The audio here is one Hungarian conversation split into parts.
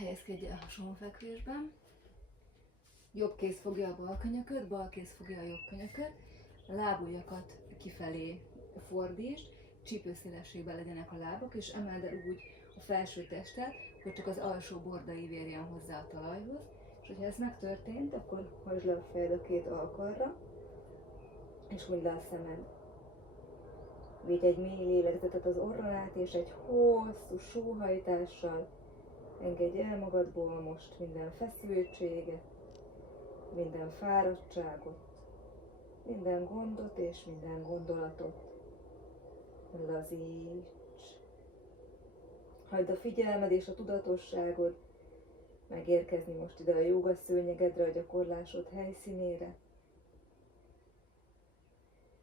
Helyezkedj el hasonlófekvésben. Jobb kéz fogja a bal könyököt, bal kéz fogja a jobb könyököt. A lábujjakat kifelé fordítsd, csípőszélességben legyenek a lábak, és emeld el úgy a felső testet, hogy csak az alsó bordaív érjen hozzá a talajhoz. És hogyha ez megtörtént, akkor hajtsd le a fejed a két alkarra, és húgyd le a szemed. Vigy egy mély lélegzetet az orron át, és egy hosszú sóhajtással engedj el magadból most minden feszültséget, minden fáradtságot, minden gondot és minden gondolatot. Lazíts. Hagyd a figyelmed és a tudatosságod megérkezni most ide a jóga szőnyegedre, a gyakorlásod helyszínére.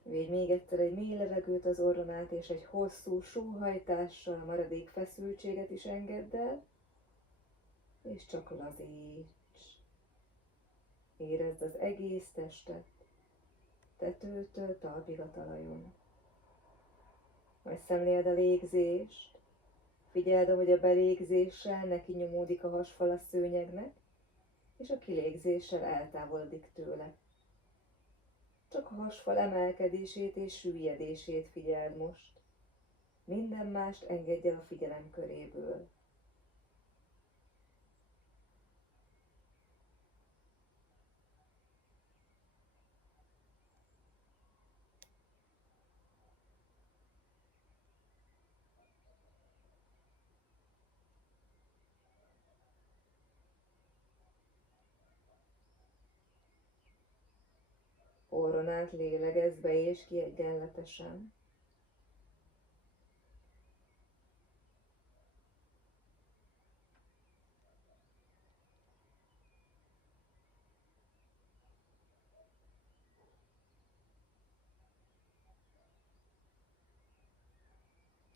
Védj még egyszer egy mély levegőt az orron át, és egy hosszú sóhajtással a maradék feszültséget is engedd el, és csak lazíts. Érezd az egész testet, tetőtől talpig a talajon. Majd szemléld a légzést, figyeld, ahogy a belégzéssel neki nyomódik a hasfal a szőnyegnek, és a kilégzéssel eltávolodik tőle. Csak a hasfal emelkedését és süllyedését figyeld most. Minden mást engedj el a figyelem köréből. Orron át lélegezz be és ki egyenletesen.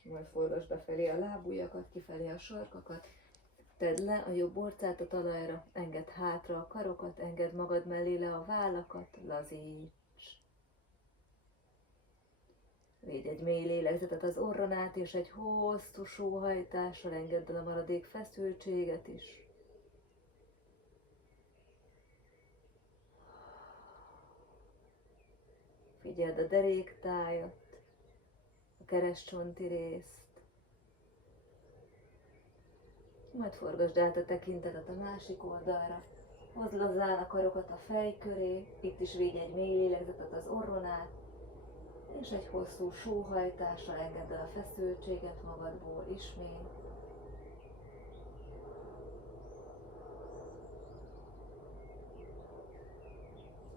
Majd forgasd befelé a lábujjakat, kifelé a sarkakat. Tedd le a jobb orcát a talajra, engedd hátra a karokat, engedd magad mellé le a vállakat, lazíts. Védj egy mély lélegzetet az orron át, és egy hosszú sóhajtással engedd el a maradék feszültséget is. Figyeld a deréktájat, a keresztcsonti részt. Majd forgasd át a tekintetet a másik oldalra. Hozd lazán a karokat a fej köré, itt is védj egy mély lélegzetet az orron át, és egy hosszú sóhajtással engedd el a feszültséget magadból ismét.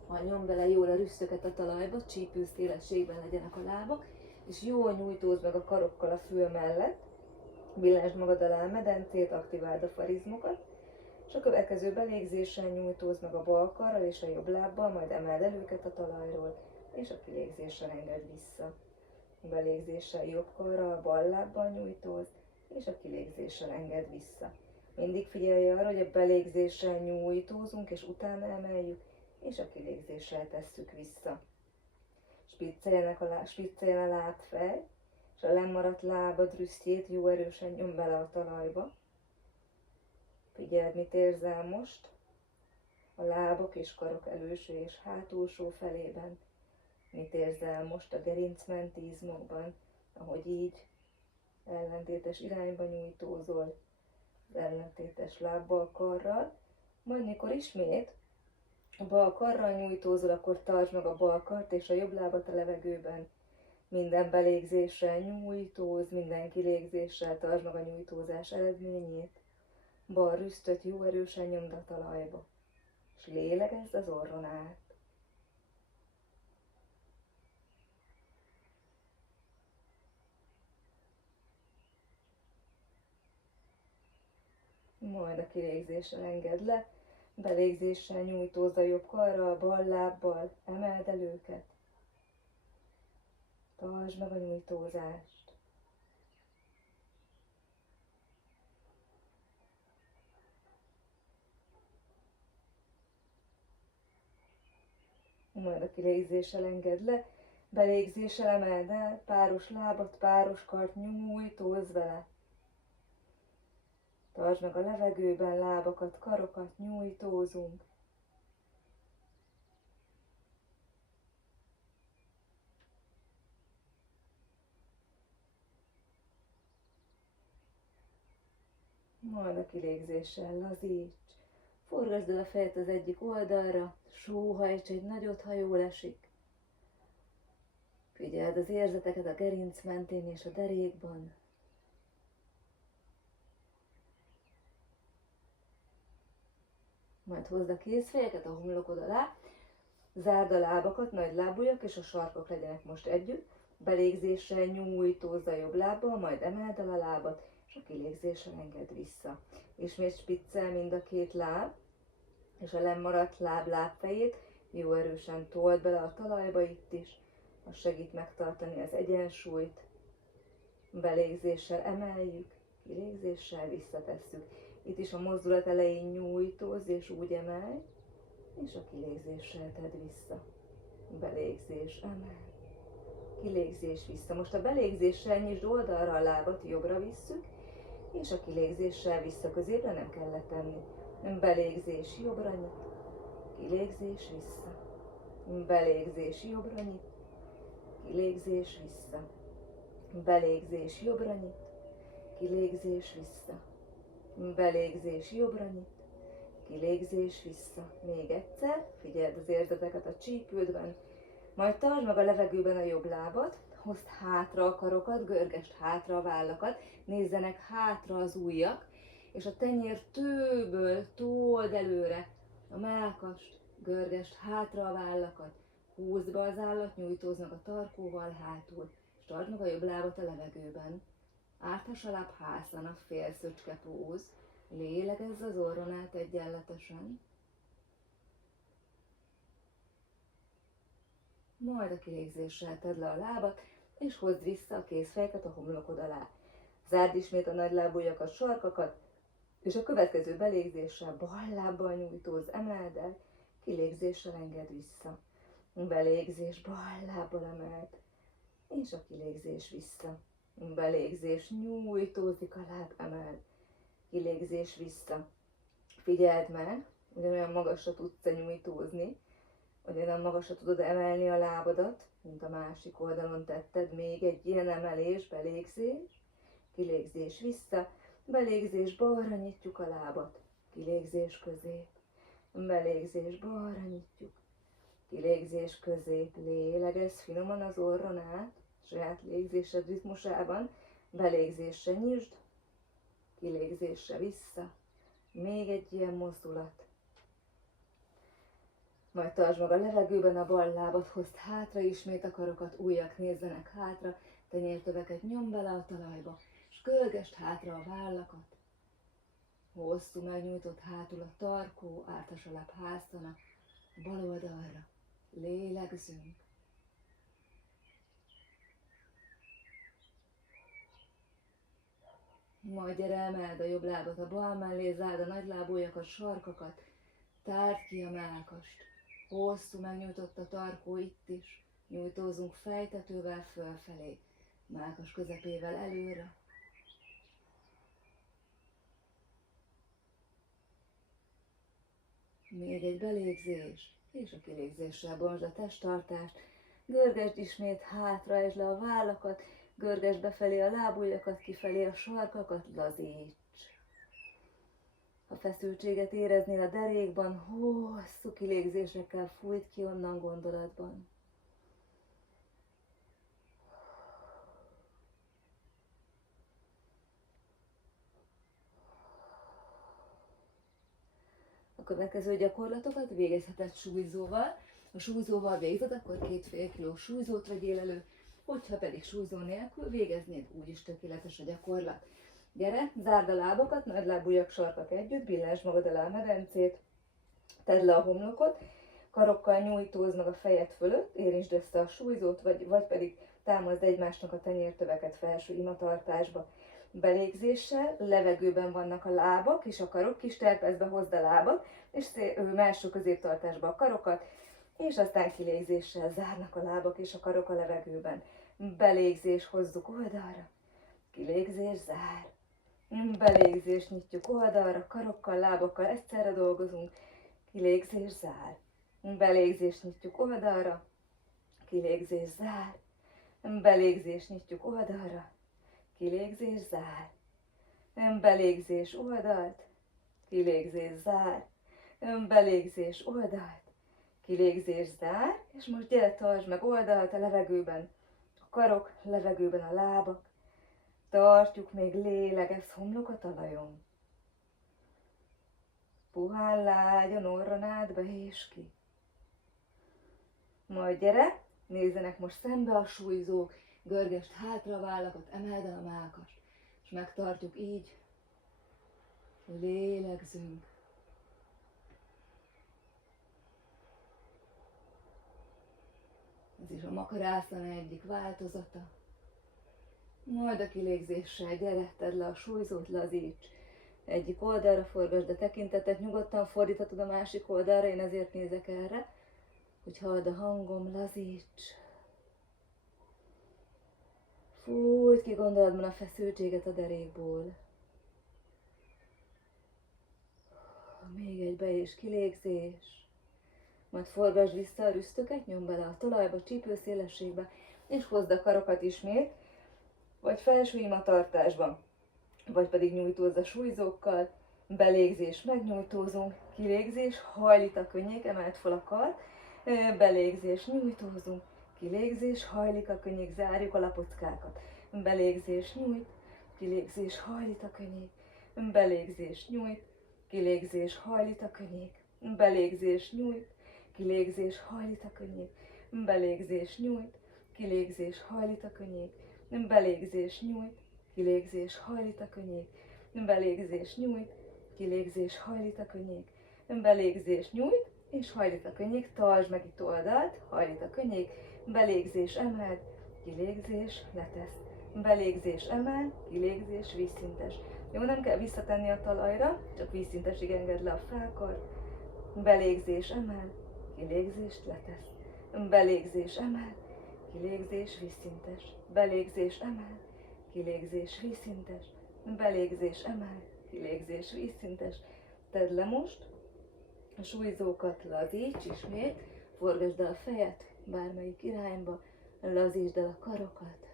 Majd nyomd bele jól a rüsztöket a talajba, csípőszélességben legyenek a lábak, és jól nyújtózd meg a karokkal a fül mellett, billensd magad alá a medencét, aktiváld a farizmokat, és a következő belégzéssel nyújtózd meg a bal karral és a jobb lábbal, majd emeld el őket a talajról, és a kilégzéssel engedd vissza. A belégzéssel jobb karral, bal lábbal nyújtózd, és a kilégzéssel engedd vissza. Mindig figyelj arra, hogy a belégzéssel nyújtózunk, és utána emeljük, és a kilégzéssel tesszük vissza. Spicceljen a lábfej, és a lemaradt lábad rüsztjét jó erősen nyomd bele a talajba. Figyeld, mit érzel most a lábak és karok előső és hátulsó felében. Mit érzel most a gerincmenti izmokban, ahogy így ellentétes irányba nyújtózol, az ellentétes lábbal, karral. Majd mikor ismét a bal karral nyújtózol, akkor tartsd meg a bal kart és a jobb lábat a levegőben. Minden belégzéssel nyújtóz, minden kilégzéssel tartsd meg a nyújtózás eredményét. Bal rüsztöt jó erősen nyomd a talajba, és lélegezz az orron át. Majd a kilégzéssel engedd le, belégzéssel nyújtózz a jobb karral, bal lábbal, emeld el őket. Tartsd meg a nyújtózást. Majd a kilégzéssel engedd le, belégzéssel emeld el, páros lábat, páros kart nyújtózz vele. Tartsd meg a levegőben lábakat, karokat, nyújtózunk. Majd a kilégzéssel lazíts. Forgasd el a fejet az egyik oldalra, sóhajts egy nagyot, ha jól esik. Figyeld az érzeteket a gerinc mentén és a derékban. Majd hozd a kézfejeket a homlokod alá, zárd a lábakat, nagy lábujjak és a sarkok legyenek most együtt. Belégzéssel nyújtózz a jobb lábbal, majd emeld el a lábat, és a kilégzéssel engedd vissza. Ismét spiccel mind a két láb, és a lemaradt láb lábfejét jó erősen told bele a talajba itt is. Az segít megtartani az egyensúlyt. Belégzéssel emeljük, kilégzéssel visszatesszük. Itt is a mozdulat elején nyújtózz és úgy emelj, és a kilégzéssel tedd vissza. Belégzés, emel. Kilégzés vissza. Most a belégzéssel nyisd oldalra a lábat, jobbra visszük, és a kilégzéssel vissza középre nem kell letenni. Belégzés jobbra nyit, kilégzés vissza. Belégzés jobbra nyit, kilégzés vissza. Belégzés jobbra nyit, kilégzés vissza. Belégzés jobbra nyit, kilégzés vissza. Még egyszer, figyeld az érzeteket a csípődben, majd tartsd meg a levegőben a jobb lábat, hozd hátra a karokat, görgesd hátra a vállakat, nézzenek hátra az ujjak, és a tenyértőből told előre a mellkast, görgesd hátra a vállakat, húzd be az állat, nyújtózz meg a tarkóval hátul, és tartsd meg a jobb lábat a levegőben. Árthasalább hászana, félszöcske póz, lélegezz az orron át egyenletesen. Majd a kilégzéssel tedd le a lábat, és hozd vissza a kézfejeket a homlokod alá. Zárd ismét a nagy lábujjakat, sarkakat, és a következő belégzéssel bal lábbal nyújtózz, emeld el, kilégzéssel engedd vissza. Belégzés, bal lábbal emeld, és a kilégzés vissza. Belégzés, nyújtózik a láb, emeld, kilégzés vissza. Figyeld meg, ugyanolyan magasra tudsz nyújtózni, ugyanolyan magasra tudod emelni a lábadat, mint a másik oldalon tetted. Még egy ilyen emelés, belégzés, kilégzés vissza, belégzés, balra nyitjuk a lábat, kilégzés közép, belégzés, balra nyitjuk, kilégzés közép, lélegezz finoman az orron át, saját légzésed ritmusában, belégzésre nyisd, kilégzésre vissza, még egy ilyen mozdulat. Majd tartsd meg a levegőben a bal lábat, hozd hátra ismét a karokat, ujjak nézzenek hátra, tenyértöveket nyomd bele a talajba, és görgesd hátra a vállakat. Hosszú megnyújtott hátul a tarkó, árthasalább hászana, bal oldalra. Lélegzünk. Majd gyere, emeld a jobb lábat a bal mellé, zárd a nagy lábujjakat, sarkakat, tárd ki a mellkast. Hosszú megnyújtott a tarkó itt is, nyújtózunk fejtetővel fölfelé, mellkas közepével előre. Még egy belégzés, és a kilégzéssel bontsd a testtartást, görgesd ismét hátra, és le a vállakat, görgesd befelé a lábujjakat, kifelé a sarkakat, lazíts. Ha feszültséget éreznél a derékban, hosszú kilégzésekkel fújt ki onnan gondolatban. A következő gyakorlatokat végezheted súlyzóval. Ha súlyzóval végzed, akkor 2,5 kg súlyzót vegyél elő, hogyha pedig súlyzó nélkül végeznéd, úgyis tökéletes a gyakorlat. Gyere, zárd a lábakat, nagy lábujjak, sarkak együtt, billensd magad alá a medencét, tedd le a homlokot, karokkal nyújtózd meg a fejed fölött, érintsd össze a súlyzót, vagy pedig támaszd egymásnak a tenyértöveket felső imatartásba. Belégzéssel, levegőben vannak a lábak és a karok, kis terpezbe hozd a lábat, és mellső középtartásba a karokat, és aztán kilégzéssel zárnak a lábak és a karok a levegőben. Belégzés, hozzuk oldalra, kilégzés, zár. Belégzés, nyitjuk oldalra, karokkal, lábakkal egyszerre dolgozunk. Kilégzés, zár. Belégzés, nyitjuk oldalra. Kilégzés, zár. Belégzés, nyitjuk oldalra. Kilégzés, zár. Belégzés, oldalt. Kilégzés, zár. Belégzés, oldalt. Kilégzés, zár. És most gyere, tartsd meg oldalt a levegőben. A karok, levegőben a lábak. Tartjuk, még lélegez, homlok a talajon. Puhán lágyan orron át, be és ki. Majd gyere, nézzenek most szembe a súlyzók, görgesd hátra a vállakat, emeld el a mellkast, és megtartjuk így, lélegzünk. Ez is a makarászana egyik változata. Majd a kilégzéssel gyere, tedd le a súlyzót, lazíts. Egyik oldalra forgasd a tekintetet, nyugodtan fordíthatod a másik oldalra, én ezért nézek erre, hogy halld a hangom, lazíts. Fújt ki gondolatban a feszültséget a derékból. Még egy be- és kilégzés. Majd forgasd vissza a rüsztöket, nyomd bele a talajba, csípőszélességbe, és hozd a karokat ismét, vagy felső tartásban, vagy pedig nyújtózz a súlyzókkal, belégzés, megnyújtózunk, kilégzés, hajlít a könnyék, emeld fel a kar, belégzés, nyújtózunk, kilégzés, hajlik a könnyék, zárjuk a lapockákat, belégzés, nyújt, kilégzés, hajlít a könnyék, belégzés, nyújt, kilégzés, hajlít a könnyék, belégzés, nyújt, kilégzés, hajlít a könnyék, belégzés, nyújt, kilégzés, hajlít a könnyék, belégzés, nyújt, kilégzés, hajlít a könnyék, belégzés, nyújt, kilégzés, hajlít a könnyék, belégzés, nyújt, és hajlít a könnyék, tartsd meg itt oldalt, hajlít a könnyék, belégzés, emeld, kilégzés, letesz, belégzés, emeld, kilégzés, vízszintes. Jó, nem kell visszatenni a talajra, csak vízszintesig engedd le a felkart, belégzés, emeld, kilégzés, letesz, belégzés, emeld, kilégzés, vízszintes, belégzés, emel, kilégzés, vízszintes, belégzés, emel, kilégzés, vízszintes. Tedd le most a súlyzókat, lazíts ismét, forgasd el a fejet bármelyik irányba, lazítsd el a karokat.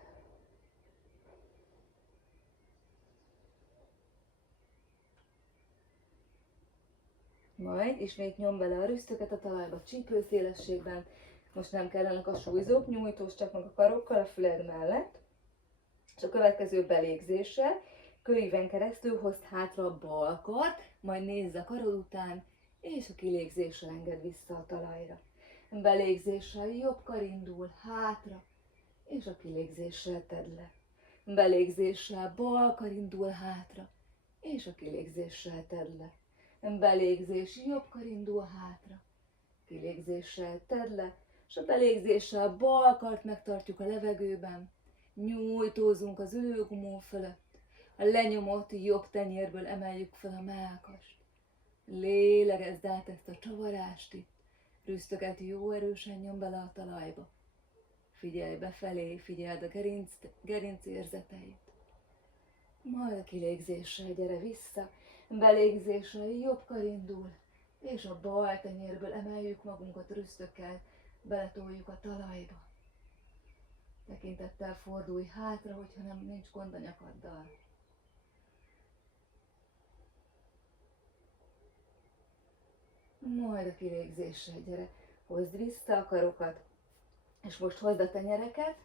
Majd ismét nyomd bele a rüsztöket a talajba csípőszélességben. Most nem kellenek a súlyzók, nyújtózz csak meg a karokkal a füled mellett. És a következő belégzéssel köríven keresztül hozd hátra a bal kart, majd nézz a karod után, és a kilégzéssel engedd vissza a talajra. Belégzéssel jobb kar indul hátra, és a kilégzéssel tedd le. Belégzéssel bal kar indul hátra, és a kilégzéssel tedd le. Belégzés, jobb kar indul hátra, kilégzéssel tedd le, és a belégzéssel bal kart megtartjuk a levegőben, nyújtózunk az őgumó fölött, a lenyomott jobb tenyérből emeljük fel a mellkast. Lélegezd át ezt a csavarást itt, rüsztöket jó erősen nyom bele a talajba. Figyelj befelé, figyeld a gerinc érzeteit. Majd a kilégzéssel gyere vissza, belégzéssel jobb kar indul, és a bal tenyérből emeljük magunkat rüsztökkel, beletoljuk a talajba. Tekintettel fordulj hátra, hogyha nem nincs gond a nyakaddal. Majd a kilégzéssel gyere, hozd vissza a karokat, és most hozd a tenyereket,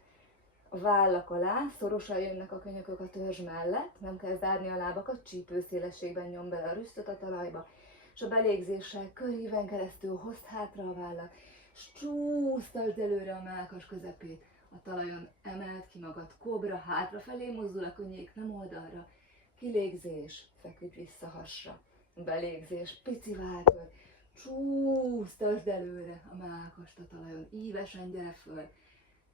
a vállak alá, szorosan jönnek a könyökök a törzs mellett, nem kell zárni a lábakat, csípőszélességben nyom bele a rüsztöt a talajba, és a belégzéssel köríven keresztül hozd hátra a vállat, és csúsztasd előre a mellkas közepét, a talajon emeld ki magad, kobra, hátrafelé mozdul a könnyék, nem oldalra, kilégzés, feküdj vissza hasra, belégzés, pici váltól, csúsztasd előre a mellkast a talajon, ívesen gyere föl,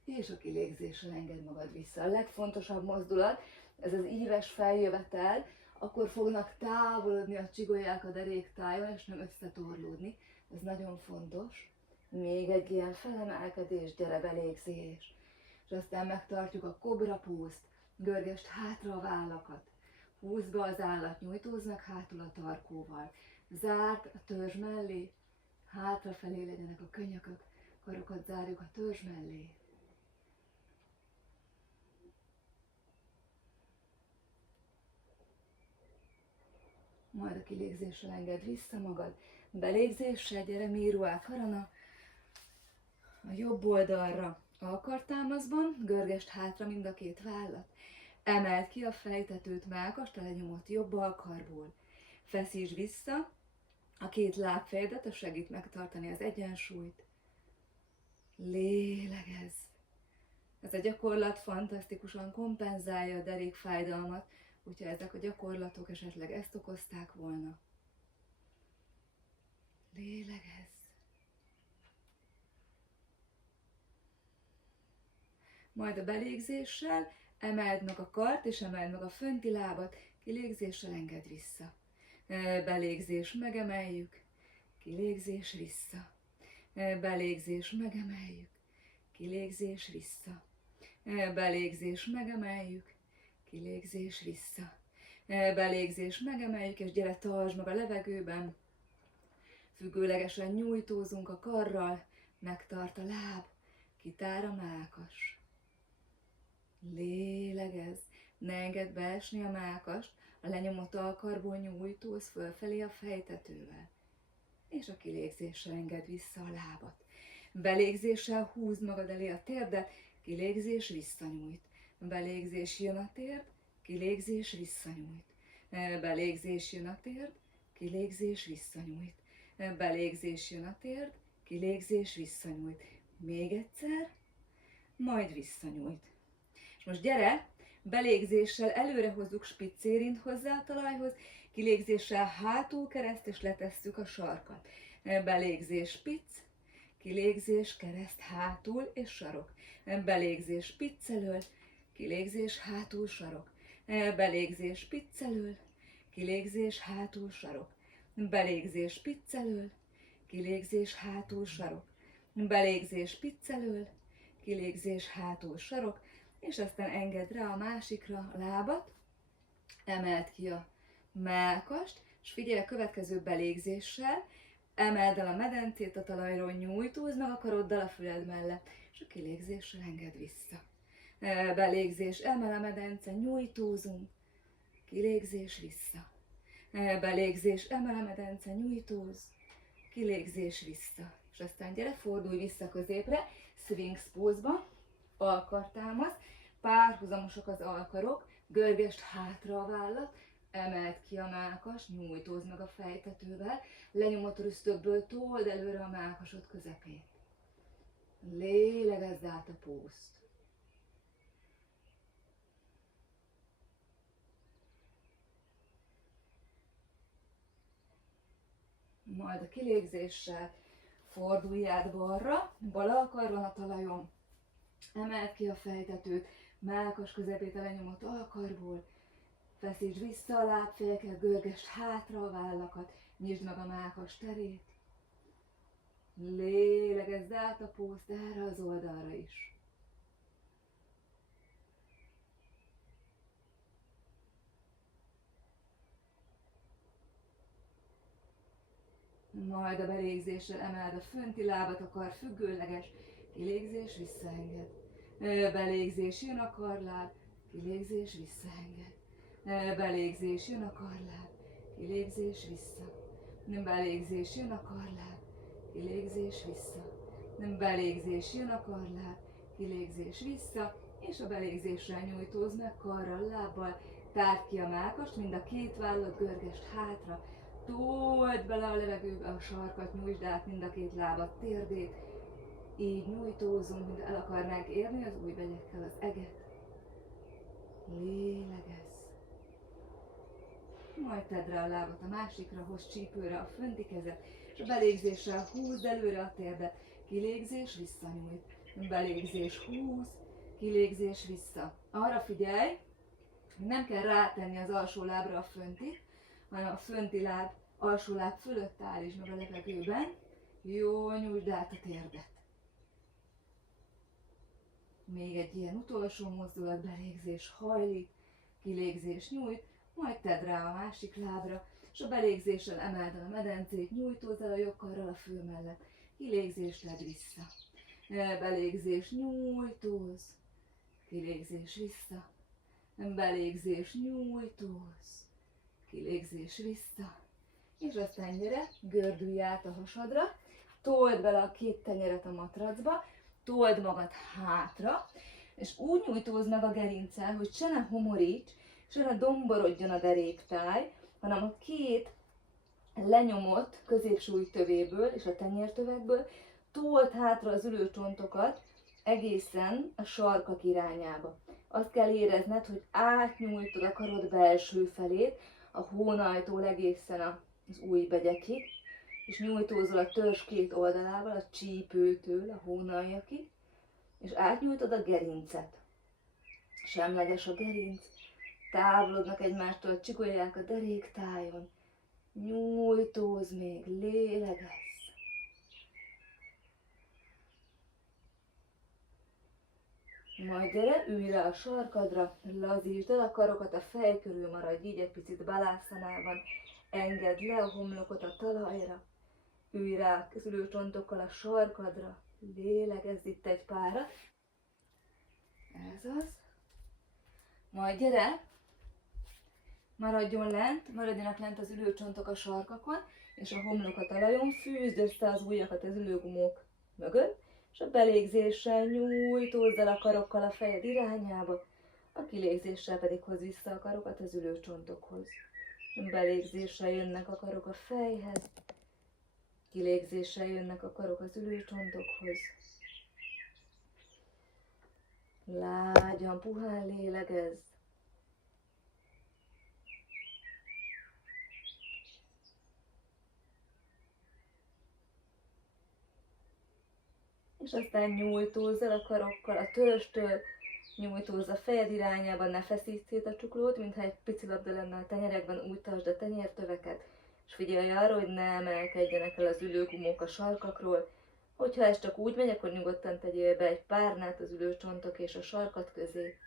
és a kilégzéssel engedd magad vissza. A legfontosabb mozdulat, ez az íves feljövetel, akkor fognak távolodni a csigolyák a deréktájon, és nem összetorlódni. Ez nagyon fontos. Még egy ilyen felemelkedés, gyere, belégzés. És aztán megtartjuk a kobra pózt, görgesd hátra a vállakat. Húzd be az állat, nyújtózz meg hátul a tarkóval. Zárd a törzs mellé, hátrafelé legyenek a könyökök, karokat zárjuk a törzs mellé. Majd a kilégzéssel engedd vissza magad. Belégzéssel gyere Miruá Karana. A jobb oldalra alkartámaszban, görgesd hátra mind a két vállat. Emeld ki a fejtetőt, mellkast a lenyomott jobb alkarból. Feszítsd vissza a két lábfejedet, az segít megtartani az egyensúlyt. Lélegezz. Ez a gyakorlat fantasztikusan kompenzálja a derékfájdalmat, hogyha ezek a gyakorlatok esetleg ezt okozták volna. Lélegezz. Majd a belégzéssel emeld meg a kart és emeld meg a fönti lábat, kilégzéssel engedd vissza. Belégzés, megemeljük, kilégzés, vissza. Belégzés, megemeljük, kilégzés, vissza. Belégzés, megemeljük, kilégzés, vissza. Belégzés, megemeljük, és gyere, tartsd meg a levegőben. Függőlegesen nyújtózunk a karral, megtart a láb, kitár a mellkas. Lélegezz, ne engedd beesni a mellkast, a lenyomott alkarból nyújtóz fölfelé a fejtetővel. És a kilégzéssel engedd vissza a lábat. Belégzéssel húzd magad elé a térdet, kilégzés, visszanyújt. Belégzés, jön a térd, kilégzés, visszanyújt. Belégzés, jön a térd, kilégzés, visszanyújt. Belégzés, jön a térd, kilégzés, visszanyújt. Még egyszer, majd visszanyújt. És most gyere, belégzéssel előre hozzuk spiccérint hozzá a talajhoz, kilégzéssel hátul kereszt és letesszük a sarkat. Belégzés, spicc, kilégzés, kereszt, hátul és sarok. Belégzés, spicc elől, kilégzés, hátul, sarok. Belégzés, spicc elől, kilégzés, hátul, sarok. Belégzés, spicc elől, kilégzés, hátul, sarok. Belégzés, spicc elől, kilégzés, hátul, sarok, és aztán engedd rá a másikra a lábat, emeld ki a mellkast, és figyelj a következő belégzéssel, emeld el a medencét a talajról, nyújtózd meg a karoddal a füled mellett, és a kilégzéssel engedd vissza. Belégzés, emel a medence, nyújtózunk, kilégzés, vissza. Belégzés, emel a medence, nyújtóz, kilégzés, vissza. És aztán gyere, fordulj vissza középre, Sphinx pózba, alkartámasz, párhuzamosak az alkarok, görgesd hátra a vállat, emeld ki a mellkast, nyújtózd meg a fejtetővel, lenyomott rüsztökből told előre a mellkasod közepét. Lélegezd át a pózt. Majd a kilégzéssel fordulj át balra, bal alkarban a talajon, emeld ki a fejtetőt, mellkas közepét a lenyomott alkarból, feszítsd vissza a lábféleket, görgesd hátra a vállakat, nyisd meg a mellkas terét, lélegezd át a pózt erre az oldalra is. Majd a belégzéssel emeld a fönti lábat, a kar függőleges, kilégzés, visszaenged. Belégzés, jön a karláb, kilégzés, visszaenged. Belégzés, jön a karláb, kilégzés, vissza. Belégzés, jön a karláb, kilégzés, vissza. Belégzés, jön a karláb, kilégzés, vissza, és a belégzéssel nyújtózz meg karral, lábbal, tárd ki a mellkast, mind a két vállat, görgesd hátra, told bele a levegőbe a sarkat, nyújtsd át mind a két lábat, térdét, így nyújtózunk, mint el akarnánk érni az ujjbegyekkel az eget. Lélegezz. Majd tedd rá a lábat a másikra, hozd csípőre a fönti kezet, és a belégzéssel húzd előre a térdet, kilégzés, visszanyújt. Belégzés, húz, kilégzés, vissza. Arra figyelj, hogy nem kell rátenni az alsó lábra a föntit, hanem a fönti láb, alsó láb fölött állítsd meg a levegőben. Jó, nyújtsd át a térdet. Még egy ilyen utolsó mozdulat, belégzés, hajlik, kilégzés, nyújt, majd tedd rá a másik lábra, és a belégzéssel emeld el a medencét, nyújtózz el a jobb karral a fő mellett. Kilégzés, tedd vissza. Belégzés, nyújtózz. Kilégzés, vissza. Belégzés, nyújtózz. Kilégzés, vissza. És aztán gyere, gördülj át a hasadra, told bele a két tenyeret a matracba, told magad hátra, és úgy nyújtózz meg a gerinccel, hogy se ne homoríts, se ne domborodjon a deréktáj, hanem a két lenyomott középső ujjtövéből és a tenyértövekből told hátra az ülőcsontokat egészen a sarkak irányába. Azt kell érezned, hogy átnyújtod a karod belső felét, a hónajtól egészen az ujjbegyekig, és nyújtózol a törzs két oldalával, a csípőtől a hónaljakig, és átnyújtod a gerincet. Semleges a gerinc, távolodnak egymástól a csigolyák a deréktájon. Nyújtózz még, lélegezz. Majd gyere, ülj rá a sarkadra, lazítsd el a karokat, a fej körül maradj így egy picit balászanában, engedd le a homlokot a talajra, ülj rá az ülőcsontokkal a sarkadra, lélegezz itt egy párat. Ez az. Majd gyere, maradjanak lent az ülőcsontok a sarkakon, és a homlok a talajon, fűzd össze az ujjakat az ülőgumók mögött, és a belégzéssel nyújtózz el a karokkal a fejed irányába, a kilégzéssel pedig hozz vissza a karokat az ülőcsontokhoz. Belégzéssel jönnek a karok a fejhez, kilégzéssel jönnek a karok az ülőcsontokhoz. Lágyan, puhán lélegezz. És aztán nyújtózz el a karokkal a törstől, nyújtózz a fejed irányába, ne feszítsd szét a csuklót, mintha egy pici labda lenne a tenyerekben, úgy tartsd a tenyértöveket, és figyelj arra, hogy ne emelkedjenek el az ülőgumók a sarkakról. Hogyha ez csak úgy megy, akkor nyugodtan tegyél be egy párnát az ülőcsontok és a sarkat közé.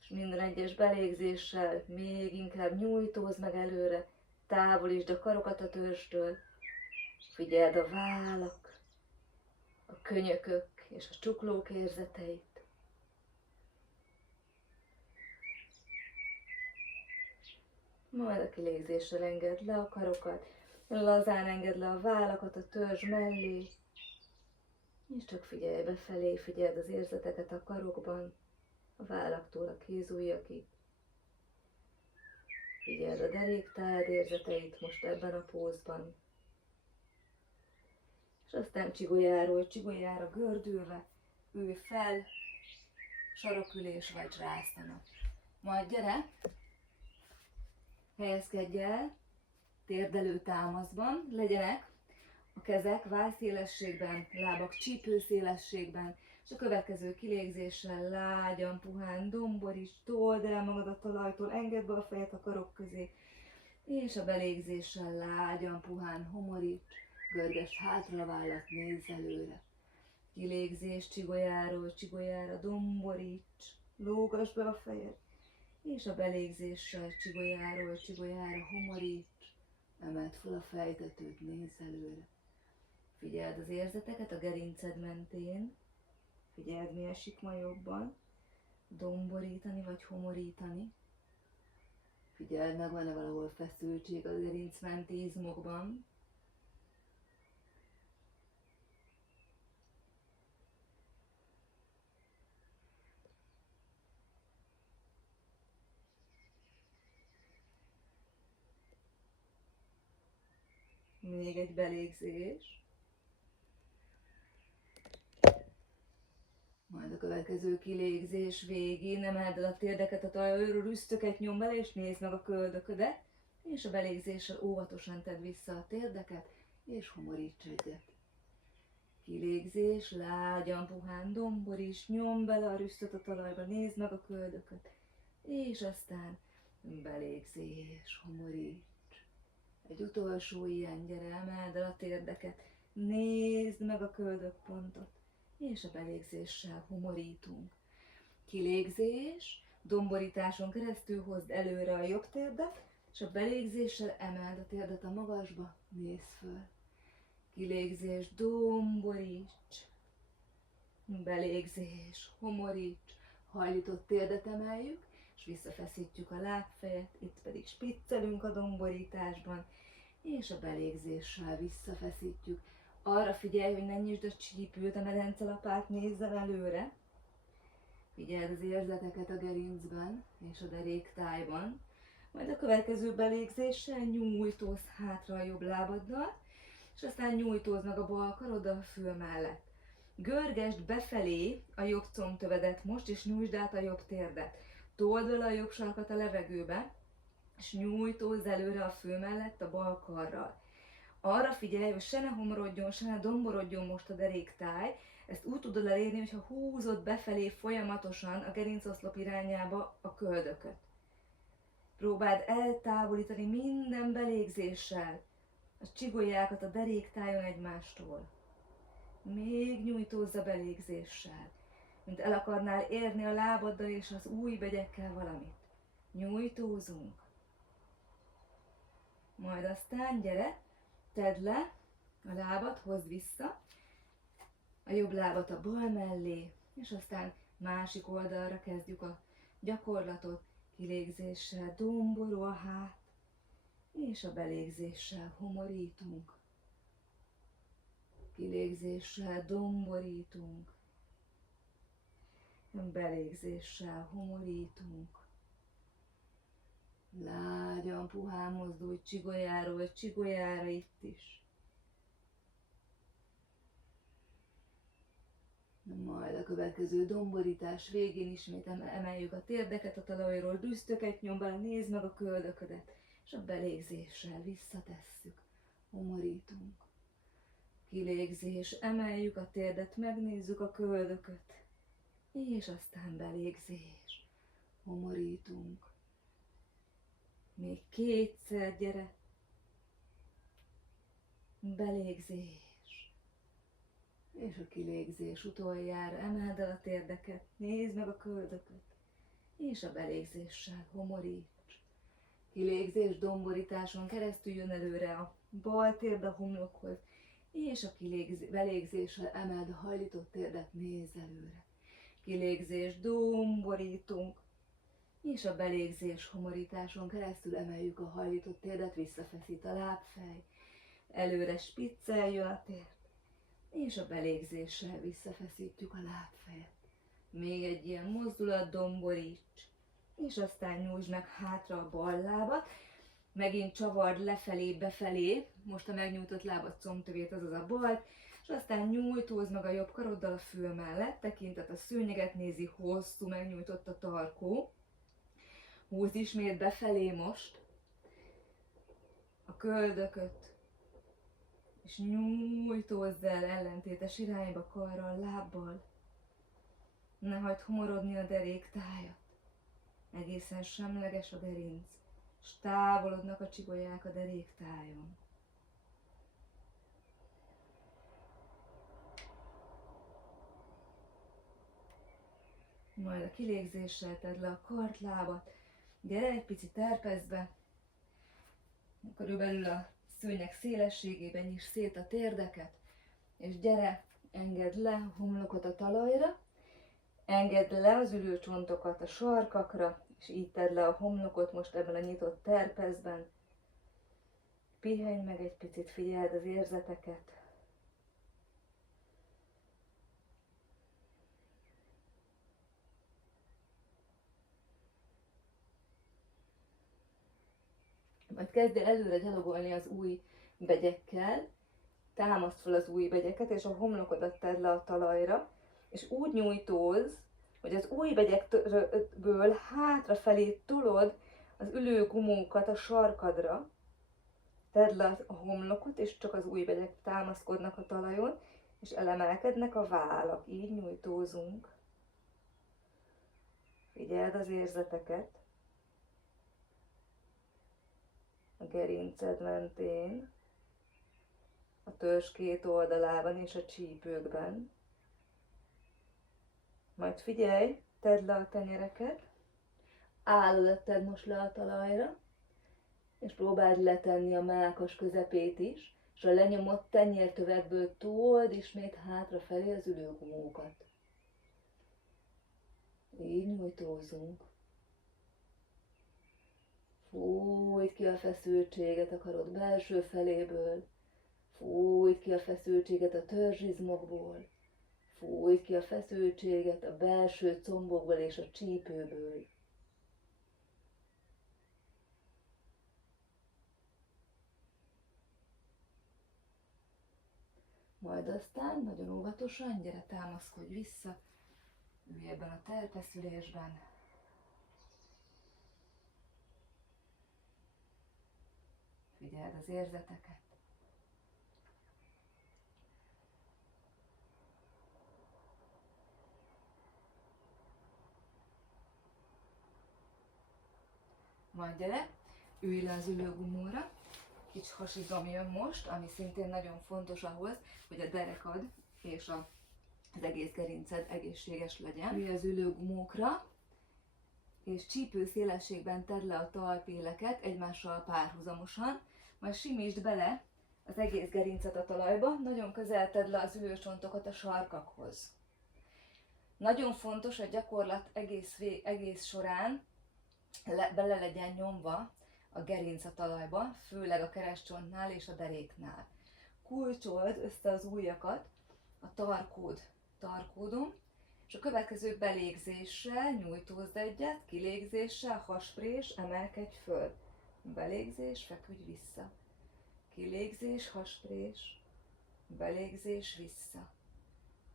És minden egyes belégzéssel még inkább nyújtózz meg előre, távolítsd a karokat a törstől, figyeld a vállak, a könyökök és a csuklók érzeteit. Majd a kilégzéssel engedd le a karokat, lazán engedd le a vállakat a törzs mellé, és csak figyelj befelé, figyeld az érzeteket a karokban, a vállaktól a kézujjakig. Figyeld a deréktájad érzeteit most ebben a pózban. És aztán csigolyáról csigolyára gördülve, ülj fel, sarokülés vagy rásztana. Majd gyere, helyezkedj el, térdelő támaszban, legyenek a kezek vállszélességben, lábak csípőszélességben, és a következő kilégzéssel lágyan, puhán domboríts, told el magad a talajtól, engedd be a fejet a karok közé, és a belégzéssel lágyan, puhán homoríts, görgesd hátra a vállat, nézz előre. Kilégzés csigolyáról csigolyára domboríts, lógasd be a fejed, és a belégzéssel csigolyáról csigolyára homoríts, emeld fel a fejtetőt, nézz előre. Figyeld az érzeteket a gerinced mentén, figyeld mi esik ma jobban, domborítani vagy homorítani. Figyeld meg, van-e valahol feszültség a gerinc menti izmokban. Még egy belégzés. Majd a következő kilégzés végén emeld el a térdeket a talajról, rüsztöket nyom bele, és nézd meg a köldöködet, és a belégzéssel óvatosan tedd vissza a térdeket, és homoríts egyet. Kilégzés, lágyan, puhán domboríts, nyom bele a rüsztöt a talajba, nézd meg a köldököt, és aztán belégzés, homoríts. Egy utolsó ilyen, gyere, emeld el a térdeket, nézd meg a köldökpontot, és a belégzéssel homorítunk. Kilégzés, domborításon keresztül hozd előre a jobb térdet, és a belégzéssel emeld a térdet a magasba, nézz föl. Kilégzés, domboríts. Belégzés, homoríts. Hajlított térdet emeljük, és visszafeszítjük a lábfejet, itt pedig spiccelünk a domborításban, és a belégzéssel visszafeszítjük. Arra figyelj, hogy ne nyisd a csípőt, a medencelapát nézzen előre. Figyeld az érzeteket a gerincben és a deréktájban. Majd a következő belégzéssel nyújtózz hátra a jobb lábaddal, és aztán nyújtózz meg a bal karoddal a fül mellett. Görgesd befelé a jobb combtövedet most, és nyújtsd át a jobb térdet. Told vele a jobb sarkat a levegőbe, és nyújtózz előre a fül mellett a bal karral. Arra figyelj, hogy se ne homorodjon, se ne domborodjon most a deréktáj. Ezt úgy tudod elérni, hogyha húzod befelé folyamatosan a gerincoszlop irányába a köldököt. Próbáld eltávolítani minden belégzéssel a csigolyákat a deréktájon egymástól. Még nyújtózz a belégzéssel, mint el akarnál érni a lábaddal és az ujjbegyekkel valamit. Nyújtózunk. Majd aztán gyere, tedd le a lábat, hozd vissza, a jobb lábat a bal mellé, és aztán másik oldalra kezdjük a gyakorlatot, kilégzéssel domborul a hát, és a belégzéssel homorítunk. Kilégzéssel domborítunk, belégzéssel homorítunk. Lágyan, puhán mozdulj csigolyáról csigolyára itt is. Majd a következő domborítás végén ismét emeljük a térdeket a talajról, düztöket nyom bele, nézd meg a köldöködet, és a belégzéssel visszatesszük, homorítunk. Kilégzés, emeljük a térdet, megnézzük a köldököt, és aztán belégzés, homorítunk. Még kétszer, gyere, belégzés, és a kilégzés utoljára emeld el a térdeket, nézd meg a köldököt, és a belégzéssel homoríts. Kilégzés domborításon keresztül jön előre a bal térd a homlokhoz, és a belégzéssel emeld a hajlított térdet, nézz előre. Kilégzés, domborítunk, és a belégzés homorításon keresztül emeljük a hajlított térdet, visszafeszít a lábfej, előre spicceljön a térd, és a belégzéssel visszafeszítjük a lábfejet. Még egy ilyen mozdulat, domboríts, és aztán nyújtsd meg hátra a bal lábat, megint csavard lefelé, befelé, most a megnyújtott lábad combtövét, azaz a balt, és aztán nyújtózd meg a jobb karoddal a fül mellett, tekintet a szőnyeget nézi, hosszú, megnyújtott a tarkó. Húzd ismét befelé most a köldököt, és nyújtózz el ellentétes irányba karral, lábbal. Ne hagyd homorodni a deréktájat. Egészen semleges a gerinc, és távolodnak a csigolyák a deréktájon. Majd a kilégzéssel tedd le a kartlábat, gyere egy picit terpezd be, körülbelül a szőnyeg szélességében nyisd szét a térdeket, és gyere, engedd le a homlokot a talajra, engedd le az ülőcsontokat a sarkakra, és így tedd le a homlokot most ebben a nyitott terpezben. Pihenj meg egy picit, figyeld az érzeteket. Majd kezdj el előre gyalogolni az új begyekkel, támaszd fel az új begyeket, és a homlokodat tedd le a talajra, és úgy nyújtózz, hogy az új begyekből hátrafelé tolod az ülőgumókat a sarkadra, tedd le a homlokot, és csak az új begyek támaszkodnak a talajon, és elemelkednek a vállak, így nyújtózunk. Figyeld az érzeteket a gerinced mentén, a törzs két oldalában és a csípőkben. Majd figyelj, tedd le a tenyereket, Álladat tedd most le a talajra, és próbáld letenni a mellkas közepét is, és a lenyomott tenyértövekből told ismét hátrafelé az ülőgumókat. Így nyújtózunk. Fújt ki a feszültséget a karod belső feléből, fújt ki a feszültséget a törzsizmokból, fújt ki a feszültséget a belső combokból és a csípőből. Majd aztán nagyon óvatosan, gyere támaszkodj vissza, ülj ebben a terpeszülésben. Figyeld az érzeteket. Majd gyere, ülj le az ülőgumóra. Kicsi hasigam jön most, ami szintén nagyon fontos ahhoz, hogy a derekad és az egész gerinced egészséges legyen. Ülj az ülőgumókra, és csípő szélességben tedd le a talpéleket egymással párhuzamosan, majd simítsd bele az egész gerincet a talajba, nagyon közel tedd le az ülőcsontokat a sarkakhoz. Nagyon fontos, hogy a gyakorlat egész során bele legyen nyomva a gerinc a talajba, főleg a keresztcsontnál és a deréknál. Kulcsold össze az ujjakat a tarkódon, és a következő belégzéssel nyújtózd egyet, kilégzéssel, hasprés, emelkedj föl. Belégzés, feküdj vissza. Kilégzés, hasprés, belégzés, vissza.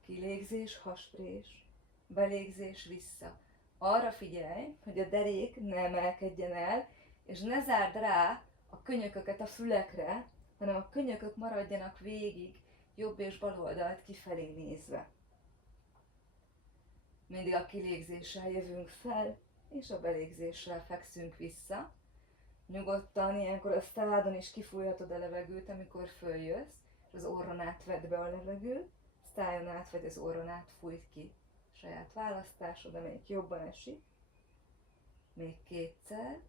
Kilégzés, hasprés, belégzés, vissza. Arra figyelj, hogy a derék ne emelkedjen el, és ne zárd rá a könyököket a fülekre, hanem a könyökök maradjanak végig jobb és bal oldalt kifelé nézve. Mindig a kilégzéssel jövünk fel, és a belégzéssel fekszünk vissza. Nyugodtan, ilyenkor a szádon is kifújhatod a levegőt, amikor följössz, és az orron át vedd be a levegőt, szájon át vagy az orron át fújt ki. Saját választásod, amelyik jobban esik. Még kétszer.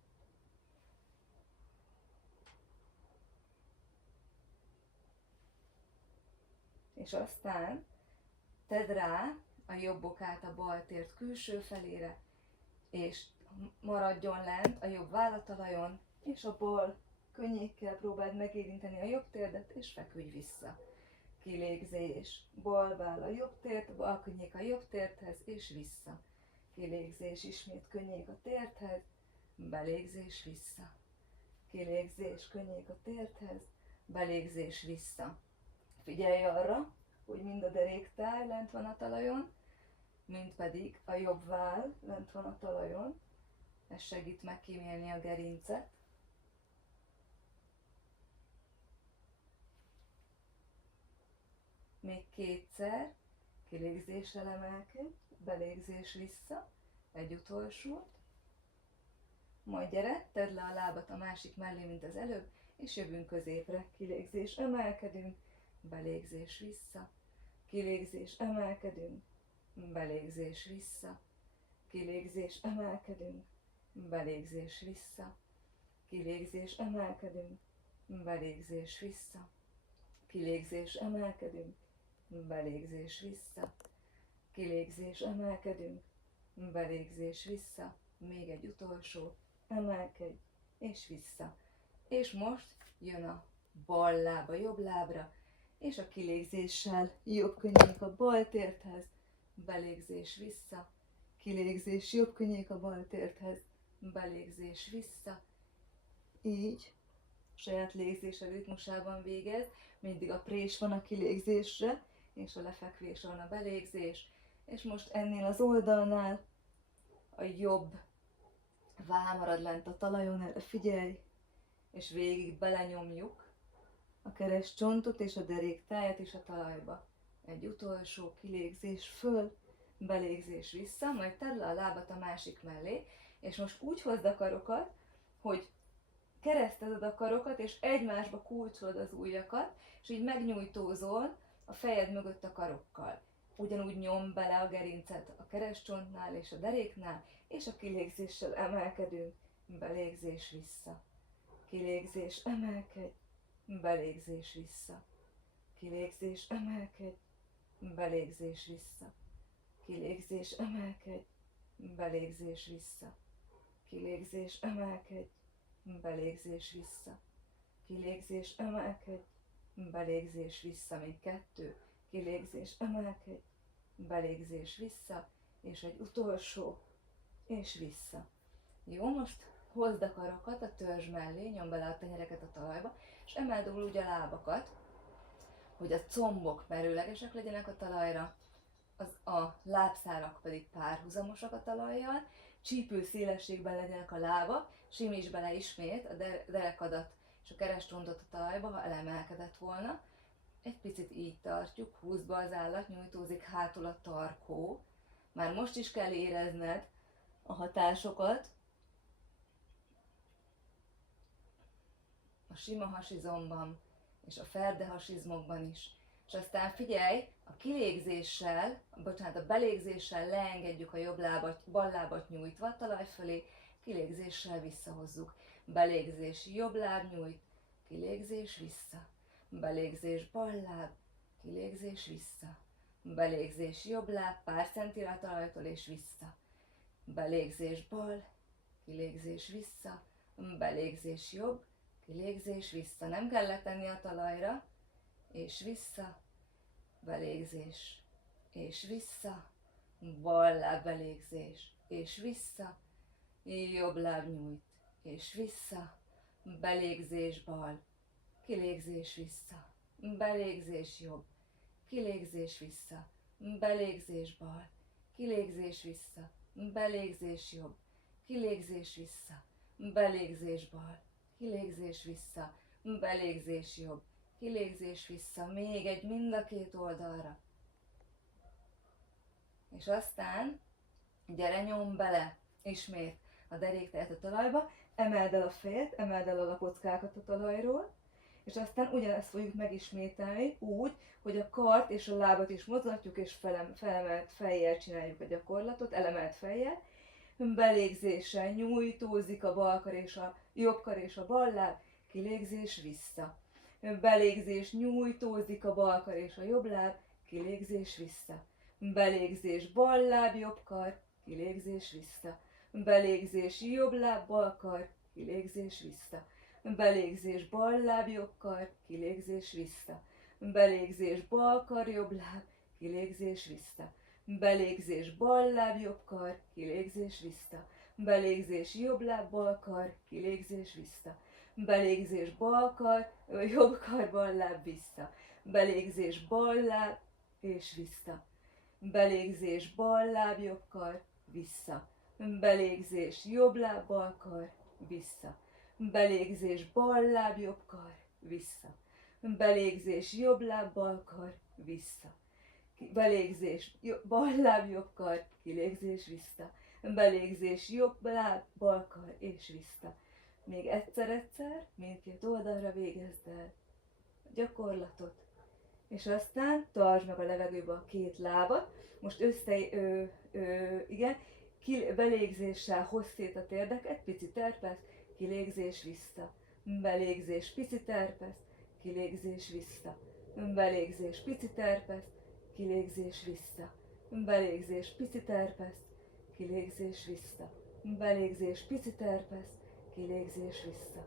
És aztán tedd rá a jobb bokát a bal tért külső felére, és maradjon lent a jobb vállatalajon, és a bal könnyékkel próbáld megérinteni a jobb térdet, és feküdj vissza. Kilégzés, bal váll a jobb tért, bal könnyék a jobb térthez, és vissza. Kilégzés, ismét könnyék a térthez, belégzés, vissza. Kilégzés, könnyék a térthez, belégzés, vissza. Figyelj arra, hogy mind a deréktáj lent van a talajon, mind pedig a jobb váll lent van a talajon. Ez segít megkímélni a gerincet. Még kétszer, kilégzéssel emelkedj, belégzés vissza, egy utolsót. Majd gyere, tedd le a lábat a másik mellé, mint az előbb, és jövünk középre. Kilégzés, emelkedünk, belégzés vissza, kilégzés, emelkedünk, belégzés vissza, kilégzés, emelkedünk, belégzés vissza, kilégzés, emelkedünk, belégzés vissza, kilégzés, emelkedünk, belégzés vissza, kilégzés, emelkedünk, belégzés vissza, még egy utolsó, emelkedj, és vissza. És most jön a bal láb a jobb lábra, és a kilégzéssel jobb könnyék a bal térthez, belégzés vissza, kilégzés, jobb könnyék a bal térthez, belégzés vissza. Így, saját légzése ritmusában végez, mindig a prés van a kilégzésre, és a lefekvés van a belégzés, és most ennél az oldalnál a jobb váll marad lent a talajon, erre figyelj, és végig belenyomjuk a keresztcsontot és a deréktájat is a talajba. Egy utolsó kilégzés föl, belégzés vissza, majd tedd le a lábat a másik mellé, és most úgy hozd a karokat, hogy keresztezed a karokat, és egymásba kulcsolod az ujjakat, és így megnyújtózol a fejed mögött a karokkal. ugyanúgy nyom bele a gerincet a kerescsontnál és a deréknál, és a kilégzéssel emelkedünk, belégzés vissza. Kilégzés, emelkedj, belégzés vissza. Kilégzés, emelkedj, belégzés vissza. Kilégzés, emelkedj, belégzés vissza. Kilégzés, emelkedj, belégzés vissza. Kilégzés, emelkedj, belégzés vissza. Még 2. Kilégzés, emelkedj, belégzés vissza. És egy utolsó, és vissza. Jó, most hozd a karokat a törzs mellé, nyomd bele a tenyereket a talajba, és emeld alul úgy a lábakat, hogy a combok merőlegesek legyenek a talajra, a lábszárak pedig párhuzamosak a talajjal, csípő szélességben legyenek a lábak, simíts bele ismét a derekadat és a kerescsontot a talajba, ha elemelkedett volna. Egy picit így tartjuk, húzd be az állat, nyújtózik hátul a tarkó. Már most is kell érezned a hatásokat. A sima hasizomban és a ferdehasizmokban is. És aztán figyelj, a kilégzéssel, a belégzéssel leengedjük a jobb lábat, bal lábat nyújtva a talaj fölé, kilégzéssel visszahozzuk. Belégzés, jobb láb nyújt, kilégzés vissza. Belégzés, bal láb, kilégzés vissza. Belégzés, jobb láb, pár centire a talajtól és vissza. Belégzés, bal, kilégzés vissza. Belégzés, jobb, kilégzés vissza. Nem kell letenni a talajra, és vissza, belégzés, és vissza, bal láb belégzés, és vissza, jobb láb nyújt, és vissza, belégzés bal, kilégzés vissza, belégzés jobb, kilégzés vissza, belégzés bal, kilégzés vissza, belégzés jobb, kilégzés vissza, belégzés bal, kilégzés vissza, belégzés jobb, kilégzés vissza, még egy mind a két oldalra. És aztán gyere, nyomd bele ismét a deréktejet a talajba, emeld el a fejet, emeld el a lapockákat a talajról, és aztán ugyanezt fogjuk megismételni úgy, hogy a kart és a lábat is mozgatjuk, és felemelt fejjel csináljuk a gyakorlatot, elemelt fejjel. Belégzéssel nyújtózik a bal kar és a jobb kar és a bal láb, kilégzés vissza. Belégzés, nyújtózik a bal kar és a jobb láb, kilégzés vissza. Belégzés, bal láb, jobb kar, kilégzés vissza. Belégzés, jobb láb, bal kar, kilégzés vissza. Belégzés, bal láb, jobb kar, kilégzés vissza. Belégzés, bal kar, jobb láb, kilégzés vissza. Belégzés, bal láb, jobb kar, kilégzés vissza. Belégzés, jobb láb, bal kar, kilégzés vissza. Belégzés, bal kar, jobb kar, bal láb vissza. Belégzés, bal láb és vissza. Belégzés, bal láb, jobb kar, vissza. Belégzés, jobb láb, bal kar, vissza. Belégzés, bal láb, jobb kar, vissza. Belégzés, jobb láb, bal kar, vissza. Belégzés, bal láb, jobb kar, kilégzés, vissza. Belégzés, jobb láb, bal kar és vissza. Még egyszer, mindkét oldalra végezd el a gyakorlatot. És aztán tartsd meg a levegőbe a két lábat. Most belégzéssel hozz szét a térdeket, pici terpesz, kilégzés vissza. Belégzés, pici terpesz, kilégzés vissza. Belégzés, pici terpesz, kilégzés vissza. Belégzés, pici terpesz, kilégzés vissza. Belégzés, pici terpesz, kilégzés vissza.